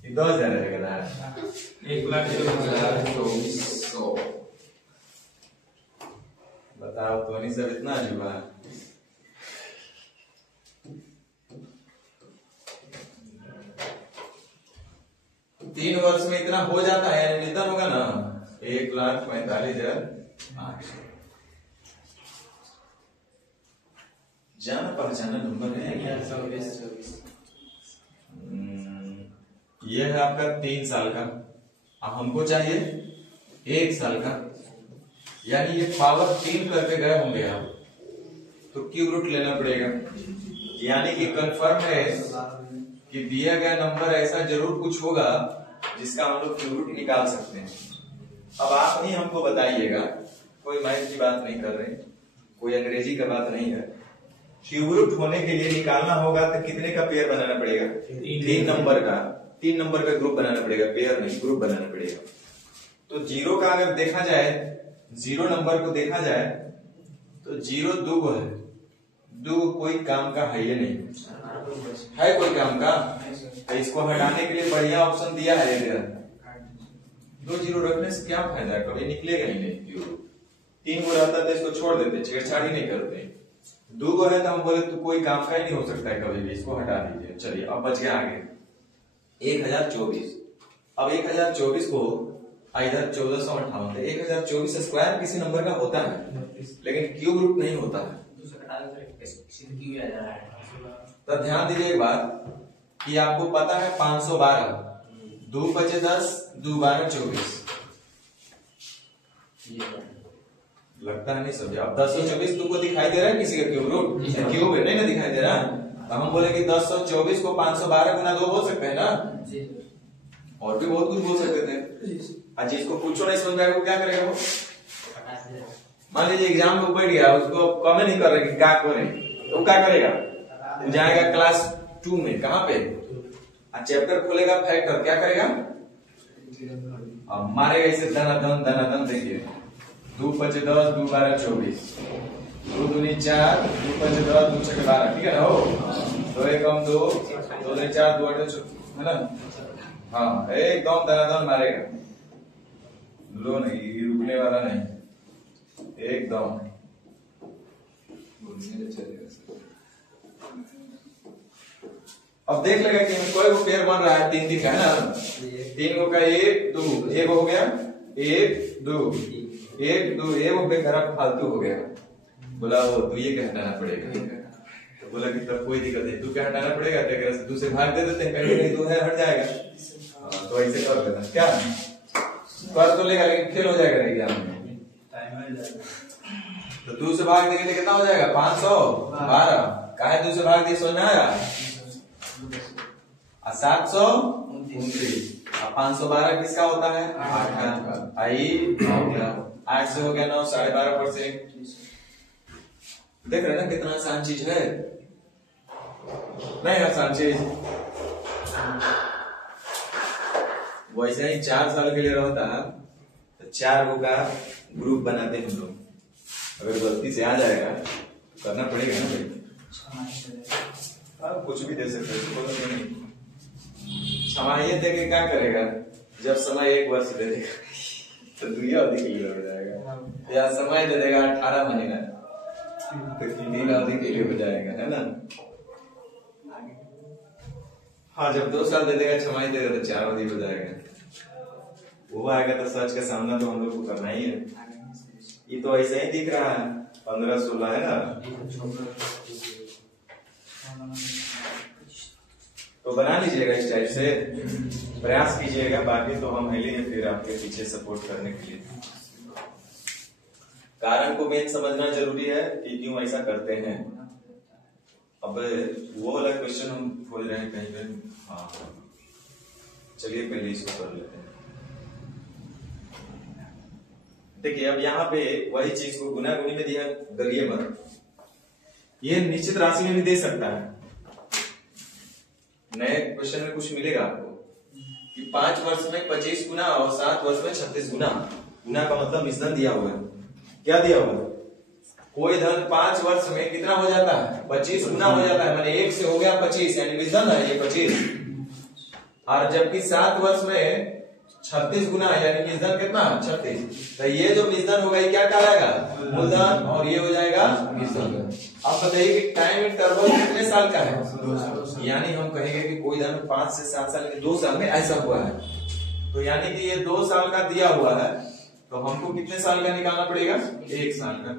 10,000 रहेगा, 1,24,000। बताओ तो नहीं सब इतना अजूबा। तीन वर्ष में इतना हो जाता है, वेतन होगा ना 1,45,000। जाना पहचाना नंबर है। यह है आपका 3 साल का, अब हमको चाहिए 1 साल का, यानी ये पावर 3 करके गए होंगे आप, तो क्यूब रूट लेना पड़ेगा। यानी कि कंफर्म है कि दिया गया नंबर ऐसा जरूर कुछ होगा जिसका हम लोग क्यूब रूट निकाल सकते हैं। अब आप ही हमको बताइएगा, कोई मैथ की बात नहीं कर रहे, कोई अंग्रेजी का बात नहीं है। क्यूब रूट होने के लिए निकालना होगा तो कितने का पेयर बनाना पड़ेगा, 3 नंबर का, 3 नंबर का ग्रुप बनाना पड़ेगा, पेयर नहीं ग्रुप बनाना पड़ेगा। तो 0 का अगर देखा जाए, 0 नंबर को देखा जाए तो 0 2 है, 2 कोई काम का है ये नहीं है, कोई काम का। तो इसको हटाने के लिए बढ़िया ऑप्शन दिया है इधर, 2 0 रखने से क्या फायदा, कभी निकलेगा ही नहीं क्यूब। 3 गो रहता तो इसको छोड़ देते, छेड़छाड़ी नहीं करते। 2 गो है तो हम बोले तो कोई काम का ही नहीं हो सकता है कभी भी, इसको हटा दीजिए। चलिए अब बच गया आगे 1024। अब 1024 को इधर 1458, 1024 स्क्वायर किसी नंबर का होता है लेकिन क्यूब रूट नहीं होता है। तो ध्यान दीजिए एक बात कि आपको पता है 512, 2 बचे 10, 2 12 24, लगता है नहीं समझे। अब 1024 तुमको दिखाई दे रहा है किसी का क्यूब रूट, क्यूब है नहीं ना दिखाई दे रहा। तो हम बोले कि 1024 को 512 गुना 2 बोल सकते हैं ना, और भी बहुत कुछ बोल सकते थे। आज इसको पूछो नहीं समझ में आएगा, क्या करेगा वो? मान लीजिए एग्जाम में बैठ गया, उसको कमेंट नहीं कर रहे कि क्या करें, तो क्या करेगा, वो जाएगा क्लास 2 में, कहाँ पे, चैप्टर खोलेगा फैक्टर, क्या करेगा, अब मारेगा इसे धनाधन। देखिए 2 5 10, 2 12 24, 2 दूनी 4, 2 5 10, 2 6 12, ठीक है ना। हो 2 1 2, 2 दूनी 4, 2 8 है ना। हाँ एकदम धनाधन मारेगा, लो नहीं रुकने वाला नहीं, एकदम। अब देख लेगा कि कोई को पेयर बन रहा है 3 3 का है ना, 3 को का 1 2, एक हो गया 1 2 1 2, एक वो बेकार फालतू हो गया, बोला वो 2 ये का हटाना पड़ेगा। तो बोला कि तब कोई दिक्कत नहीं, 2 का हटाना पड़ेगा, तो 2 से भाग दे देते हैं, कहीं 2 है हट जाएगा। तो ऐसे कर देना, क्या कर तो लेगा लेकिन फेल हो जाएगा एग्जाम में। तो 2 से भाग देंगे कितना हो जाएगा 512, काहे 2 से भाग दिए समझ में आया, 729। 512 किसका होता है 8 का, 8 से हो गया 9, 12.5%। देख रहे ना कितना आसान चीज है, नहीं आसान चीज। वैसे ही 4 साल के लिए रहता है तो 4 गो का ग्रुप बनाते हैं हम लोग। अगर गलती से आ जाएगा तो करना पड़ेगा ना भाई, आप कुछ भी दे सकते हो, नहीं छमाही दे के क्या करेगा, जब समय 1 वर्ष दे देगा तो 2 अवधि के लिए हो जाएगा, या समय दे देगा 18 महीना तो 3 अवधि के लिए हो जाएगा, है ना। हाँ जब 2 साल दे देगा, छमाही देगा तो 4 अवधि हो जाएगा। वो आएगा तो सच का सामना तो हम लोग को करना ही है। ये तो ऐसे ही दिख रहा है 15-16 है ना। तो बना लीजिएगा इस टाइप से, प्रयास कीजिएगा, बाकी तो हम हैं फिर आपके पीछे सपोर्ट करने के लिए। कारण को मेन समझना जरूरी है कि क्यों ऐसा करते हैं। अब वो वाला क्वेश्चन हम खोज रहे हैं कहीं पे। हाँ चलिए पहले इसको कर लेते हैं। देखिए अब यहाँ पे वही चीज को गुना गुनी में दिया, गरिए मत। ये निश्चित राशि में भी दे सकता है। नए क्वेश्चन में कुछ मिलेगा आपको कि 5 वर्ष में 25 गुना और 7 वर्ष में 36 गुना। गुना का मतलब मिश्रण दिया हुआ है। क्या दिया हुआ है? कोई धन 5 वर्ष में कितना हो जाता है? 25 गुना हो जाता है। माने 1 से हो गया 25, यानी मिश्रण है ये 25। और जबकि 7 वर्ष में 36 गुना यानी मिश्रण कितना? 36। तो ये जो मिश्रण होगा ये क्या कहलाएगा? मूलधन, और ये हो जाएगा मिश्रण। अब बताइए कि टाइम इंटरवल कितने साल का है? 2 साल। यानी हम कहेंगे कि कोई धन 5 से 7 साल में 2 साल में ऐसा हुआ है, तो यानी कि ये 2 साल का दिया हुआ है, तो हमको कितने साल का निकालना पड़ेगा? 1 साल का।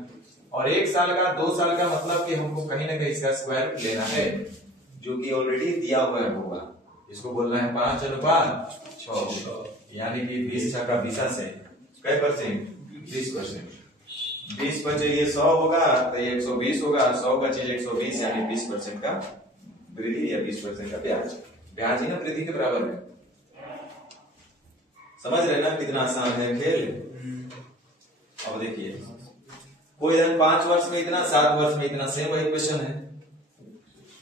और 1 साल का 2 साल का मतलब कि हमको कहीं ना कहीं इसका स्क्वायर रूट लेना है, जो कि ऑलरेडी दिया हुआ है होगा। इसको बोलना है 5/6, यानी कि 20 का 20 से कै परसेंट? 20%। 20 बचे ये 100 होगा तो ये 120 होगा। 100 का चीज 120 यानी 20% का वृद्धि या 20% का ब्याज। ब्याज ही ना वृद्धि के बराबर है। समझ रहे ना कितना आसान है खेल। अब देखिए कोई धन 5 वर्ष में इतना, 7 वर्ष में इतना, सेम वही क्वेश्चन है।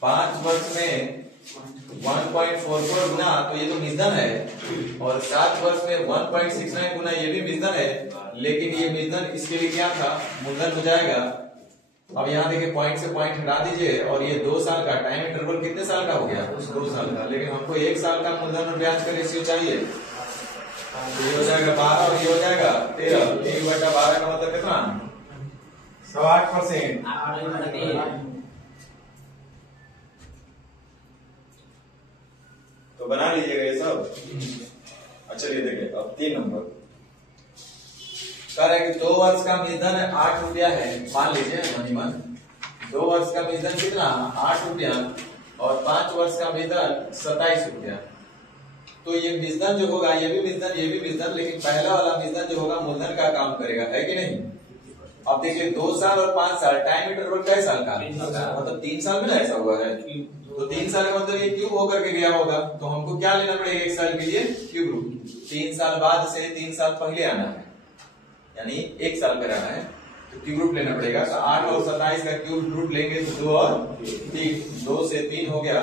5 वर्ष में 1.44 गुना, तो ये तो मिश्रण है, और 7 वर्ष में 1.69 गुना, ये भी मिश्रण है, लेकिन ये मिश्रण इसके लिए क्या था? मूलधन हो जाएगा। अब यहाँ देखिए पॉइंट से पॉइंट हटा दीजिए, और ये 2 साल का टाइम इंटरवल कितने साल का हो गया? 2 साल का। लेकिन हमको 1 साल का मूलधन और ब्याज का रेशियो चाहिए, तो ये हो जाएगा 12 और ये हो जाएगा 13। 1/12 का मतलब कितना? 8%। तो बना लीजिएगा ये सब। अच्छा ये देखिए अब 3 नंबर कह रहे हैं कि 2 वर्ष का मिश्रण 8 रुपया है। मान लीजिए मनीमन 2 वर्ष का मिश्रण कितना? 8 रुपया, और 5 वर्ष का मिश्रण 27 रुपया। तो ये मिश्रण जो होगा, ये भी मिश्रण, ये भी मिश्रण, लेकिन पहला वाला मिश्रण जो होगा मूलधन का काम करेगा, है कि नहीं? अब देखिए 2 साल और 5 साल, टाइम इंटरवल कै साल का? मतलब 3 साल में ऐसा हुआ है। तो 3 साल का मतलब ये क्यूब होकर के गया होगा, तो हमको क्या लेना पड़ेगा 1 साल के लिए? Cube root. 3 साल बाद से 3 साल पहले आना है, यानी 1 साल कराना है, तो क्यूब रूट लेना पड़ेगा। तो 8 और 27 का क्यूब रूट लेंगे तो 2 और 3, 2 से 3 हो गया,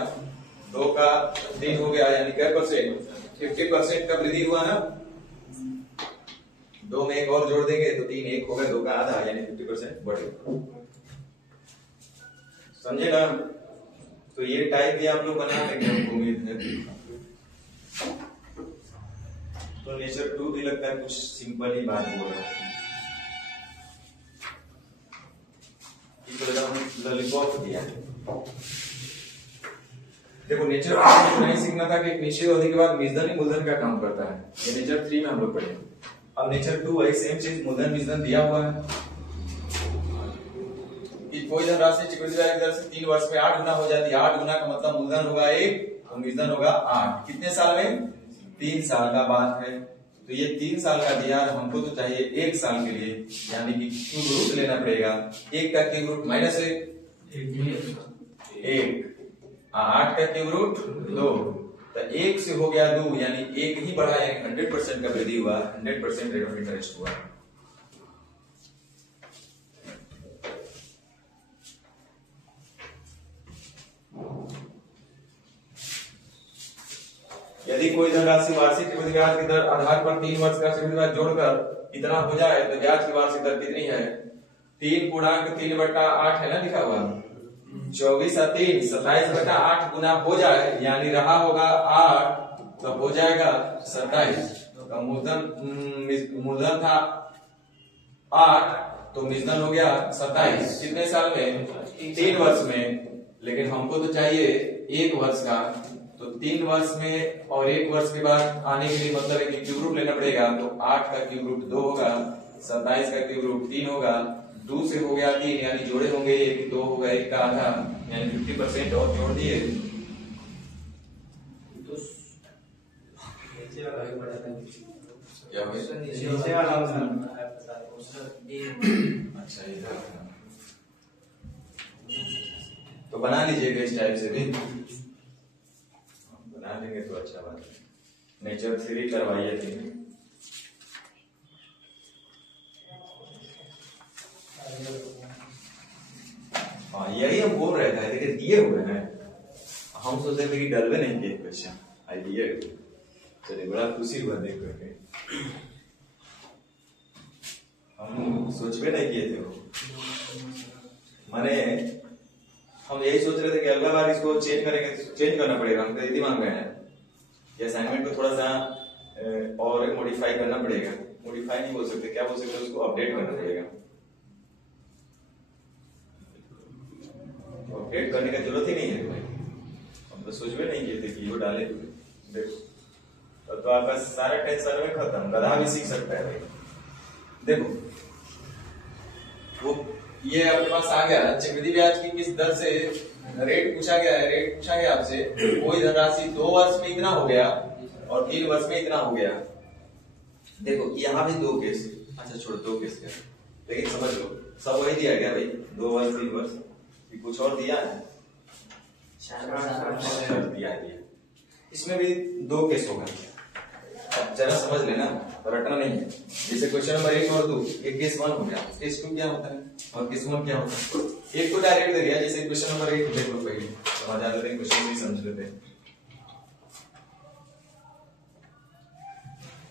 2 का 3 हो गया, यानी क्या परसेंट? 50% का वृद्धि हुआ ना। 2 में 1 और जोड़ देंगे तो 3, 1 होगा, 2 का आधा, यानी 50% बढ़ेगा। समझे ना? तो ये टाइप भी आप लोग बना लेंगे, हमको उम्मीद है। तो नेचर 2 भी लगता है कुछ सिंपल ही बात बोल रहा है। लॉलीपॉप दिया देखो, नेचर 2 नहीं सीखना था कि निश्चित अवधि के बाद मिश्रण ही मूलधन का काम करता है। ये नेचर 3 में हम लोग पढ़े। अब नेचर 2 वही सेम चीज, मूलधन मिश्रण दिया हुआ है कि कोई धनराशि चक्रवृद्धि ब्याज दर से 3 वर्ष में 8 गुना हो जाती है। 8 गुना का मतलब मूलधन होगा 1 और मिश्रण होगा 8। कितने साल में? 3 साल का बात है। तो ये 3 साल का दिया, हमको तो चाहिए 1 साल के लिए, यानी कि क्यूब रूट लेना पड़ेगा। 1 का क्यूब रूट -1, 8 का क्यूब रूट 2, तो 1 से हो गया 2, यानी 1 ही बढ़ा, यानी 100% का वृद्धि हुआ, 100% रेट ऑफ इंटरेस्ट हुआ। यदि कोई धनराशि वार्षिक चक्रवृद्धि ब्याज की दर आधार पर 3 वर्ष का चक्रवृद्धि ब्याज जोड़कर इतना हो जाए तो ब्याज की वार्षिक दर कितनी है? 3/3/8 है ना लिखा हुआ। 24 और 3 27/8 गुना हो जाए, यानी रहा होगा 8, तो हो जाएगा 27। तो मूलधन था 8, तो मिश्रण हो गया 27। कितने साल में? 3 वर्ष में। लेकिन हमको तो चाहिए 1 वर्ष का, तो 3 वर्ष में और 1 वर्ष के बाद आने के लिए मतलब एक क्यूब रूट लेना पड़ेगा। तो 8 का क्यूब रूट 2 होगा, 27 का क्यूब रूट 3 होगा, 2 से हो गया 3 यानी जोड़े होंगे 1, 2 होगा 1 का आधा यानी 50% और जोड़ दिए। क्या हो अच्छा इधर तो बना लीजिएगा इस टाइप से भी बना लेंगे तो अच्छा बात है। नेचर थ्योरी करवाइए थे हाँ यही हम बोल रहे थे देखिए दिए हुए हैं हम सोच रहे थे कि डलवे नहीं किए क्वेश्चन आइडिया चलिए बड़ा खुशी हुआ देख करके हम सोच भी नहीं किए थे वो माने हम यही सोच रहे थे कि अगला बार इसको चेंज करेंगे चेंज करना पड़ेगा हमको ये दिमाग में है कि असाइनमेंट को थोड़ा सा और मॉडिफाई करना पड़ेगा। मॉडिफाई नहीं बोल सकते क्या बोल सकते उसको अपडेट करना पड़ेगा। अपडेट करने का जरूरत ही नहीं है भाई हम तो सोच भी नहीं किए थे कि वो डाले देखो तो आपका सारा टेंशन में खत्म गधा भी सीख सकता है भाई। देखो वो ये आपके पास आ गया चक्रवृद्धि ब्याज की किस दर से रेट पूछा गया है रेट पूछा गया आपसे कोई धनराशि 2 वर्ष में इतना हो गया और 3 वर्ष में इतना हो गया। देखो यहाँ भी 2 केस अच्छा छोड़ 2 केस क्या लेकिन समझ लो सब वही दिया गया भाई 2 वर्ष 3 वर्ष कुछ और दिया है दिया इसमें भी 2 केस होगा अब जरा समझ लेना रटना नहीं है। जैसे क्वेश्चन नंबर 1 और 2 एक केस 1 हो गया केस 2 क्या होता है और केस 1 क्या होता है एक को डायरेक्ट दे दिया जैसे क्वेश्चन नंबर 1 देख लो पहले समझ आ जाते हैं क्वेश्चन भी समझ लेते हैं।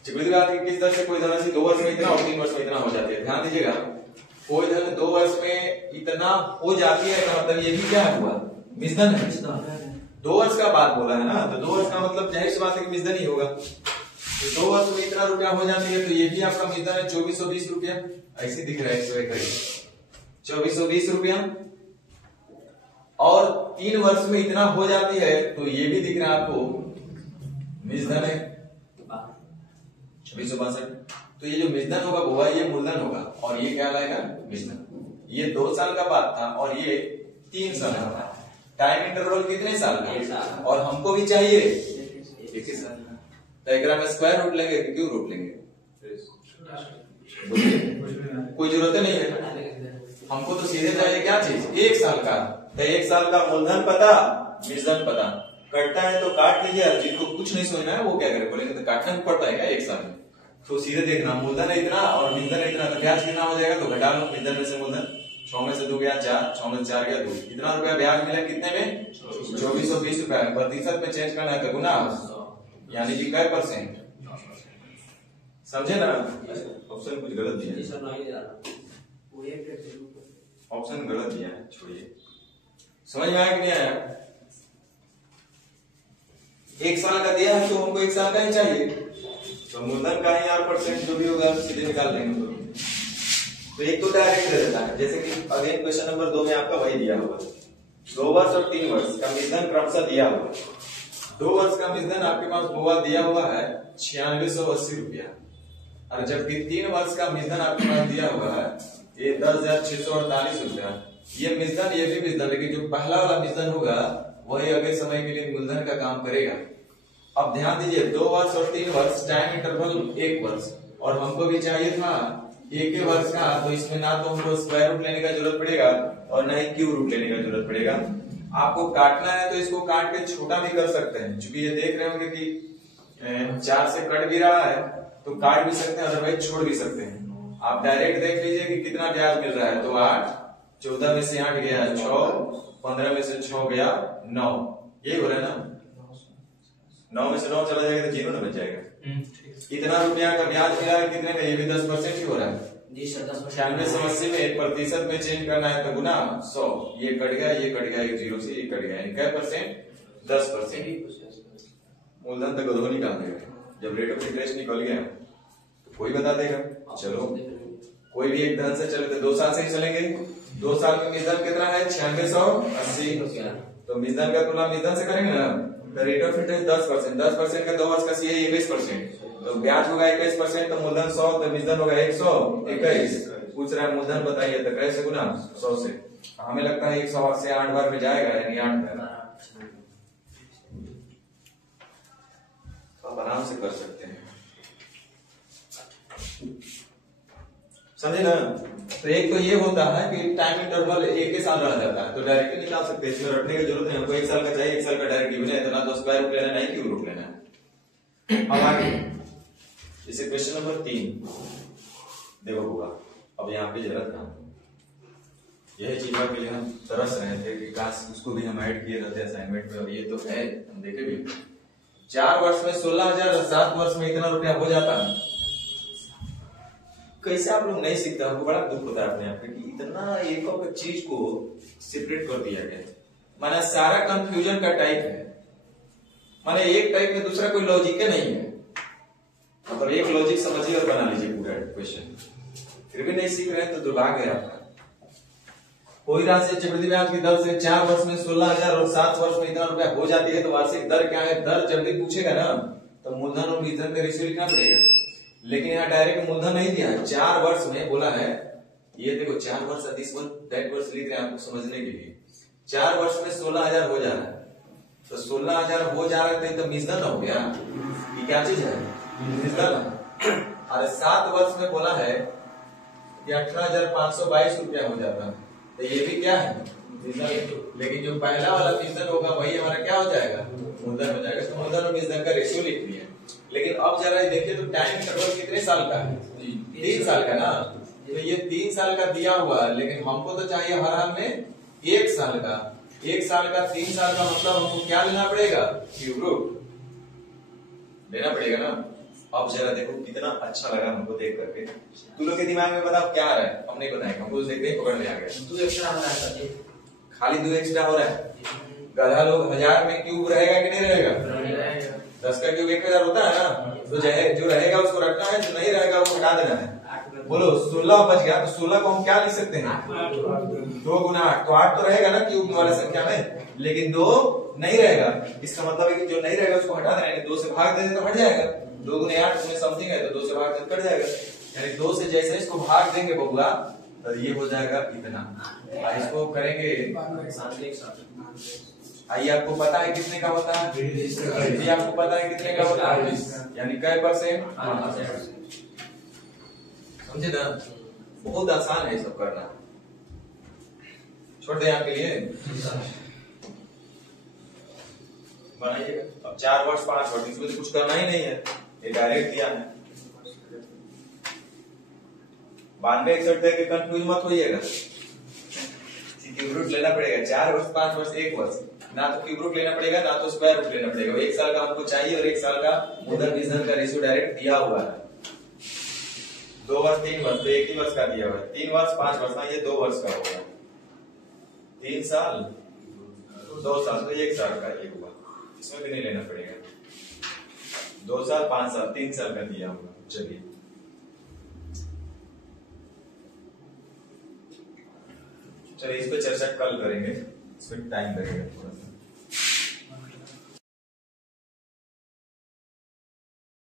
चक्रवृद्धि ब्याज की किस दर से कोई धनराशि 2 वर्ष में इतना और 3 वर्ष में इतना हो जाती है। ध्यान दीजिएगा कोई धन 2 वर्ष में इतना हो जाती है का मतलब ये भी क्या हुआ मिश्रण है 2 वर्ष का बात बोला है ना तो 2 वर्ष का मतलब जाहिर सी बात है कि मिश्रण ही होगा। तो 2 वर्ष में इतना रुपया हो जाती है तो ये भी आपका मिलता है 2420 रुपया ऐसे दिख रहा है 2420 रुपया और 3 वर्ष में इतना हो जाती है तो ये भी दिख रहा है आपको मिश्रण है 2662। तो ये जो मिश्रण होगा वो ये मूलधन होगा और ये क्या लाएगा मिश्रण। ये 2 साल का बात था और ये 3 साल का था। टाइम इंटरवल कितने साल का और हमको भी चाहिए 1 साल। तो एक में स्क्वायर रूट लेंगे कि क्यूब रूट लेंगे कोई जरूरत नहीं है हमको तो सीधे चाहिए क्या चीज 1 साल का। तो 1 साल का मूलधन पता मिश्रण पता कटता है तो काट लीजिए जिनको कुछ नहीं समझना है वो क्या करे बोलेंगे तो काटना पड़ता है क्या 1 साल में। तो सीधे देखना मूलधन है इतना और मिश्रण है इतना तो ब्याज कितना हो जाएगा तो घटा लो मिश्रण में से मूलधन 6 में से 2 गया 4 6 में से 4 गया 2 कितना रुपया ब्याज मिला कितने में 2420 रुपया में प्रतिशत में चेंज करना है तो गुना यानी कि कै परसेंट समझे ना। ऑप्शन कुछ गलत दिया ऑप्शन गलत दिया है छोड़िए समझ में आया कि नहीं आया। 1 साल का दिया है तो हमको 1 साल का ही चाहिए तो मूलधन का ही 8% जो भी होगा सीधे निकाल लेंगे। तो एक तो डायरेक्ट दे देता है जैसे कि अगेन क्वेश्चन नंबर 2 में आपका वही दिया होगा 2 वर्ष और 3 वर्ष का मिश्रण क्रमशः दिया हुआ 2 वर्ष का मिश्रण आपके पास हुआ दिया हुआ है 9680 रुपया और जबकि 3 वर्ष का मिश्रण आपके पास दिया हुआ है ये 10,648 रुपया। ये मिश्रण ये भी मिश्रण लेकिन जो पहला वाला मिश्रण होगा वही अगले समय के लिए मूलधन का काम करेगा। अब ध्यान दीजिए 2 वर्ष और 3 वर्ष टाइम इंटरवल 1 वर्ष और हमको भी चाहिए था 1 वर्ष का तो इसमें ना तो हमको स्क्वायर रूट लेने का जरूरत पड़ेगा और ना ही क्यूब रूट लेने का जरूरत पड़ेगा। आपको काटना है तो इसको काट के छोटा भी कर सकते हैं क्योंकि ये देख रहे होंगे कि 4 से कट भी रहा है तो काट भी सकते हैं अदरवाइज छोड़ भी सकते हैं। आप डायरेक्ट देख लीजिए कि कितना ब्याज मिल रहा है तो 8 14 में से 8 गया 6 15 में से 6 गया 9 ये हो रहा है ना 9 में से 9 चला जाएगा तो 0 ना बच जाएगा। इतना रुपया का ब्याज मिला है कितने में ये भी 10% ही हो रहा है 9680 में 1% में चेंज करना है तो गुना 100 ये कट गया ये कट गया 0 से ये कट गया क्या परसेंट 10%। मूलधन तक गधो निकाल देगा जब रेट ऑफ इंटरेस्ट निकल गया तो कोई बता देगा। चलो कोई भी एक धन से चले तो 2 साल से ही चलेंगे 2 साल में मिश्रण कितना है 9680 तो मिश्रण का तुलना मिश्रण से करेंगे ना रेट ऑफ इंटरेस्ट 10%, 10% का 2 वर्ष का सीए 21%, तो ब्याज होगा 21%, तो मूलधन 100, तो मूलधन होगा 121। पूछ रहा है मूलधन बताइए, तो कैसे गुना 100 से, हमें लगता है 108 से 8 बार में जाएगा, यानी 8 बार। तो आप आराम से कर सकते हैं, समझे ना। तो एक तो ये होता है कि टाइम इंटरवल एक ही साल रह जाता है, तो डायरेक्ट निकाल सकते हैं, इसमें रटने की जरूरत नहीं, हमको 1 साल का चाहिए, 1 साल का डायरेक्ट गिवन है, तो ना तो स्क्वायर रूट लेना है, नहीं क्यूब रूट लेना है। अब आगे इसे क्वेश्चन नंबर 3 देखो होगा। अब यहाँ पे जरा ध्यान, यही चीज के लिए हम तरस रहे थे कि काश उसको भी हम ऐड किए रहते असाइनमेंट में, और ये तो है, हम देखे भी 4 वर्ष में 16,000, 7 वर्ष में इतना रुपया हो जाता है। कैसे आप लोग नहीं सीखते, हमको बड़ा दुख होता है अपने आप कि इतना एक चीज को सेपरेट कर दिया गया। माना सारा कंफ्यूजन का टाइप है, माने एक टाइप में दूसरा कोई लॉजिक नहीं है, मतलब एक लॉजिक समझिए और बना लीजिए पूरा क्वेश्चन, फिर भी नहीं सीख रहे हैं तो दुर्भाग्य है आपका। कोई राशि चक्रवृद्धि ब्याज की दर से 4 वर्ष में 16,000 और 7 वर्ष में इतना रुपया हो जाती है, तो वार्षिक दर क्या है, दर जब भी पूछेगा ना तो मूलधन और वितरण का रेशियो लिखना पड़ेगा, लेकिन यहाँ डायरेक्ट मूलधन नहीं दिया है, 4 वर्ष में बोला है। ये देखो 4 वर्ष दिस वन दैट वर्ष लिख रहे हैं आपको समझने के लिए। 4 वर्ष में 16,000 हो जा रहा है, तो 16,000 हो जा रहा है तो मिश्रण हो गया, ये क्या चीज है, मिश्रण। और 7 वर्ष में बोला है कि 18,522 रुपया हो जाता है, तो ये भी क्या है, लेकिन जो पहला वाला मिश्रण होगा वही हमारा क्या हो जाएगा, मूलधन हो जाएगा, तो मूलधन और मिश्रण का रेशियो लिख लिया। लेकिन अब जरा देखिए तो टाइम इंटरवल कितने साल का है, 3 साल का ना, तो ये 3 साल का दिया हुआ है, लेकिन हमको तो चाहिए हर हाल में 1 साल का। 1 साल का 3 साल का मतलब हमको क्या लेना पड़ेगा, क्यूब रूट लेना पड़ेगा ना। अब जरा देखो कितना अच्छा लगा हमको देख करके, तू लोग के दिमाग में बताओ क्या आ रहा है, हम नहीं बताएंगे, हमको देखते ही पकड़ में आ गया। 2 एक्स्ट्रा हो रहा है, खाली 2 एक्स्ट्रा हो रहा है। गधा लोग 1000 में क्यूब रहेगा कि नहीं रहेगा, 10 का क्यूब 1000 होता है ना, तो जो रहेगा उसको रखना है, जो नहीं रहेगा वो हटा देना है। बोलो 16 बच गया, तो 16 को हम क्या लिख सकते हैं, 2 गुना 8, तो 8 तो रहेगा ना क्यूब वाली संख्या में, लेकिन 2 नहीं रहेगा। इसका मतलब है कि जो नहीं रहेगा उसको हटा देना है, 2 से भाग देंगे तो हट जाएगा, 2 गुने 8 में समथिंग है, तो 2 से भाग देंगे कट जाएगा, यानी 2 से जैसे इसको भाग देंगे बबुआ तो ये हो जाएगा इतना। इसको करेंगे, आइए आपको पता है कितने का होता है, ये आपको पता है कितने का होता है, यानी कै %, समझे ना। बहुत आसान है सब करना, छोड़ दे आपके लिए, बनाइएगा। अब 4 वर्ष 5 वर्ष इसमें तो कुछ करना ही नहीं है, ये डायरेक्ट दिया है। 92 61 के कंफ्यूज मत होइएगा, क्यूब रूट लेना पड़ेगा। 4 वर्ष 5 वर्ष 1 वर्ष, ना तो क्यूब रूट लेना पड़ेगा ना तो स्क्वायर रूट लेना पड़ेगा। 1 साल का हमको चाहिए और 1 साल का मूलधन विधन का रेशियो डायरेक्ट दिया हुआ है। 2 वर्ष 3 वर्ष तो 1 ही वर्ष का दिया हुआ है, 3 वर्ष 5 वर्ष ना, ये 2 वर्ष का होगा, 3 साल 2 साल तो 1 साल का ये हुआ, इसमें भी नहीं लेना पड़ेगा। 2 साल 5 साल 3 साल का दिया हुआ। चलिए चलिए इस पे चर्चा कल करेंगे, इसमें टाइम लगेगा थोड़ा।